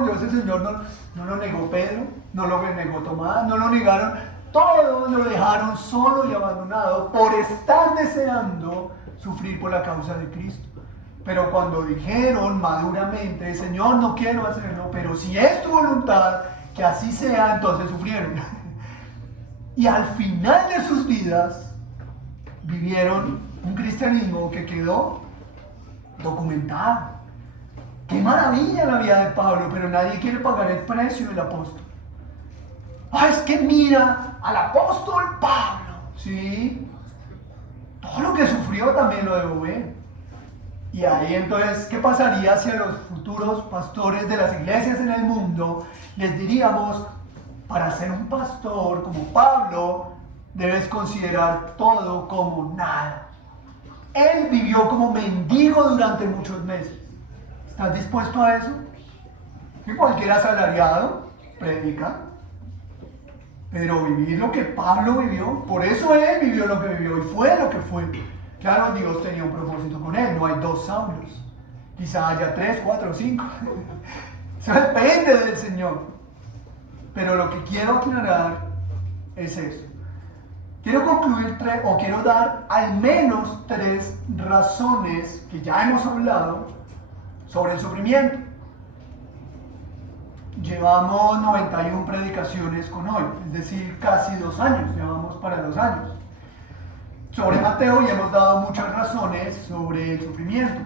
yo ese Señor no lo negó Pedro, no lo negó Tomás, no lo negaron. Todos lo dejaron solo y abandonado por estar deseando sufrir por la causa de Cristo. Pero cuando dijeron maduramente, Señor, no quiero hacerlo, pero si es tu voluntad, que así sea, entonces sufrieron. Y al final de sus vidas, vivieron un cristianismo que quedó documentado. ¡Qué maravilla la vida de Pablo! Pero nadie quiere pagar el precio del apóstol. ¡Ah, es que mira al apóstol Pablo! Sí, todo lo que sufrió también lo debo ver. Y ahí entonces, ¿qué pasaría si a los futuros pastores de las iglesias en el mundo les diríamos, para ser un pastor como Pablo, debes considerar todo como nada? Él vivió como mendigo durante muchos meses. ¿Estás dispuesto a eso? Que cualquier asalariado predica. Pero vivir lo que Pablo vivió, por eso él vivió lo que vivió y fue lo que fue. Claro, Dios tenía un propósito con él, no hay dos Saulos. Quizá haya 3, 4 o 5. Eso depende del Señor. Pero lo que quiero aclarar es eso. Quiero concluir quiero dar al menos 3 razones que ya hemos hablado sobre el sufrimiento. Llevamos 91 predicaciones con hoy, es decir, casi 2 años, llevamos para 2 años. Sobre Mateo y hemos dado muchas razones sobre el sufrimiento,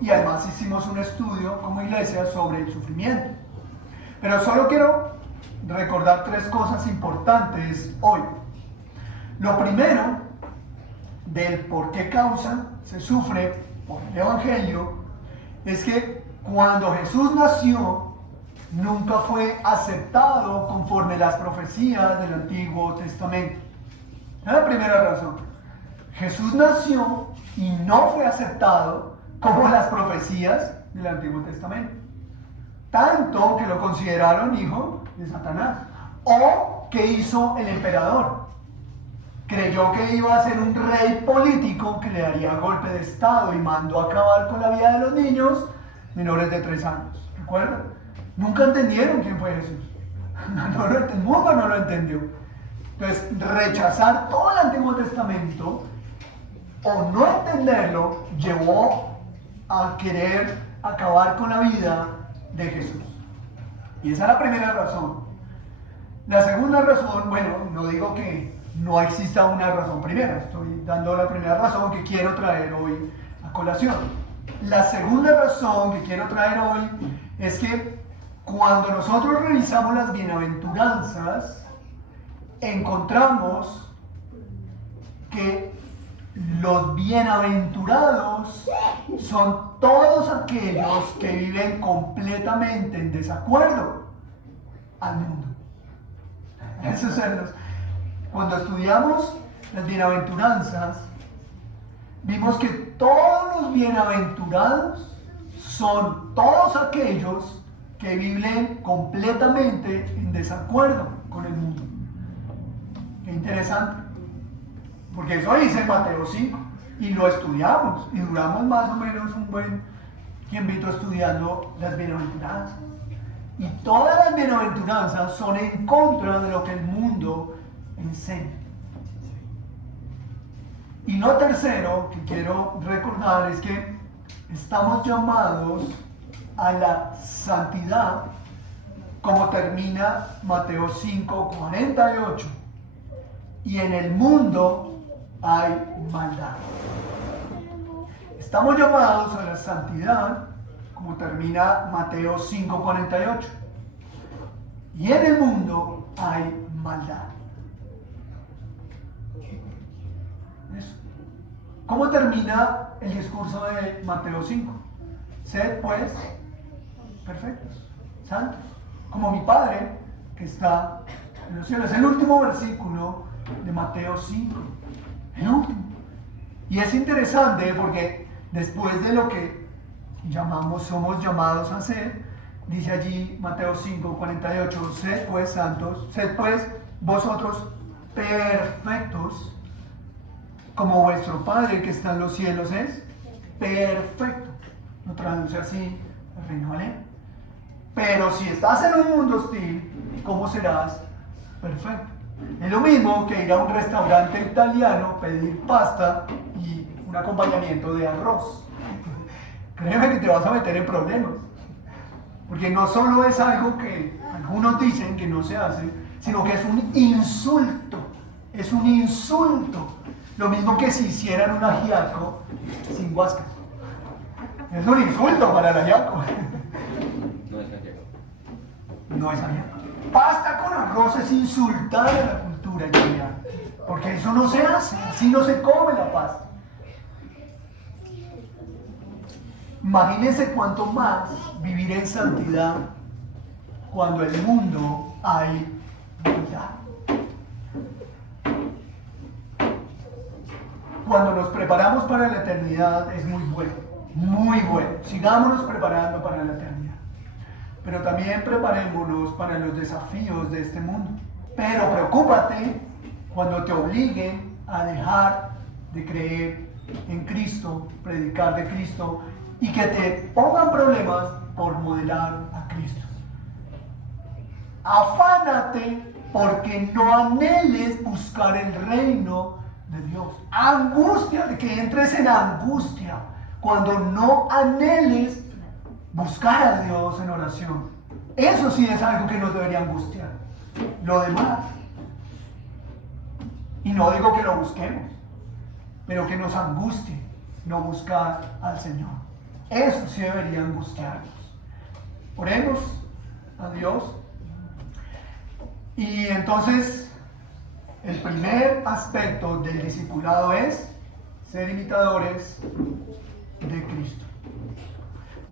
y además hicimos un estudio como iglesia sobre el sufrimiento. Pero solo quiero recordar 3 cosas importantes hoy. Lo primero, del por qué causa se sufre por el Evangelio, es que cuando Jesús nació, nunca fue aceptado conforme las profecías del Antiguo Testamento. Esa es la primera razón. Jesús nació y no fue aceptado como las profecías del Antiguo Testamento. Tanto que lo consideraron hijo de Satanás. ¿O qué hizo el emperador? Creyó que iba a ser un rey político que le daría golpe de estado y mandó a acabar con la vida de los niños menores de 3 años. ¿Recuerdan? Nunca entendieron quién fue Jesús. El mundo no lo entendió. Entonces, rechazar todo el Antiguo Testamento o no entenderlo llevó a querer acabar con la vida de Jesús. Y esa es la primera razón. La segunda razón, bueno, no digo que no exista una razón primera, estoy dando la primera razón que quiero traer hoy a colación. La segunda razón que quiero traer hoy es que cuando nosotros revisamos las bienaventuranzas, encontramos que los bienaventurados son todos aquellos que viven completamente en desacuerdo al mundo. Esos son cuando estudiamos las bienaventuranzas, vimos que todos los bienaventurados son todos aquellos que viven completamente en desacuerdo con el mundo. Qué interesante. Porque eso dice Mateo 5 y lo estudiamos y duramos más o menos un buen tiempito estudiando las bienaventuranzas. Y todas las bienaventuranzas son en contra de lo que el mundo enseña. Y lo tercero que quiero recordar es que estamos llamados a la santidad, como termina Mateo 5:48. Y en el mundo hay maldad. Estamos llamados a la santidad, como termina Mateo 5:48. Y en el mundo hay maldad. Eso. ¿Cómo termina el discurso de Mateo 5? Sed pues perfectos, santos, como mi Padre que está en los cielos. El último versículo de Mateo 5, el último. Y es interesante porque después de lo que somos llamados a hacer, dice allí Mateo 5, 48, sed pues santos, sed pues vosotros perfectos, como vuestro Padre que está en los cielos es perfecto. Lo traduce así el Reina Valera. Pero si estás en un mundo hostil, ¿cómo serás perfecto? Es lo mismo que ir a un restaurante italiano, pedir pasta y un acompañamiento de arroz. Créeme que te vas a meter en problemas. Porque no solo es algo que algunos dicen que no se hace, sino que es un insulto. Es un insulto. Lo mismo que si hicieran un ajiaco sin guascas. Es un insulto para el ajiaco. No es ajiaco. No es ajiaco. Pasta con arroz es insultar a la cultura italiana. Porque eso no se hace. Así no se come la pasta. Imagínense cuánto más vivir en santidad cuando el mundo hay maldad. Cuando nos preparamos para la eternidad es muy bueno, muy bueno. Sigámonos preparando para la eternidad. Pero también preparémonos para los desafíos de este mundo. Pero preocúpate cuando te obliguen a dejar de creer en Cristo, predicar de Cristo, y que te pongan problemas por modelar a Cristo. Afánate porque no anheles buscar el reino de Dios. Angustia, de que entres en angustia cuando no anheles buscar a Dios en oración. Eso sí es algo que nos debería angustiar. Lo demás. Y no digo que lo busquemos, pero que nos angustie no buscar al Señor. Eso sí debería angustiarnos. Oremos a Dios. Y entonces, el primer aspecto del discipulado es ser imitadores de Cristo.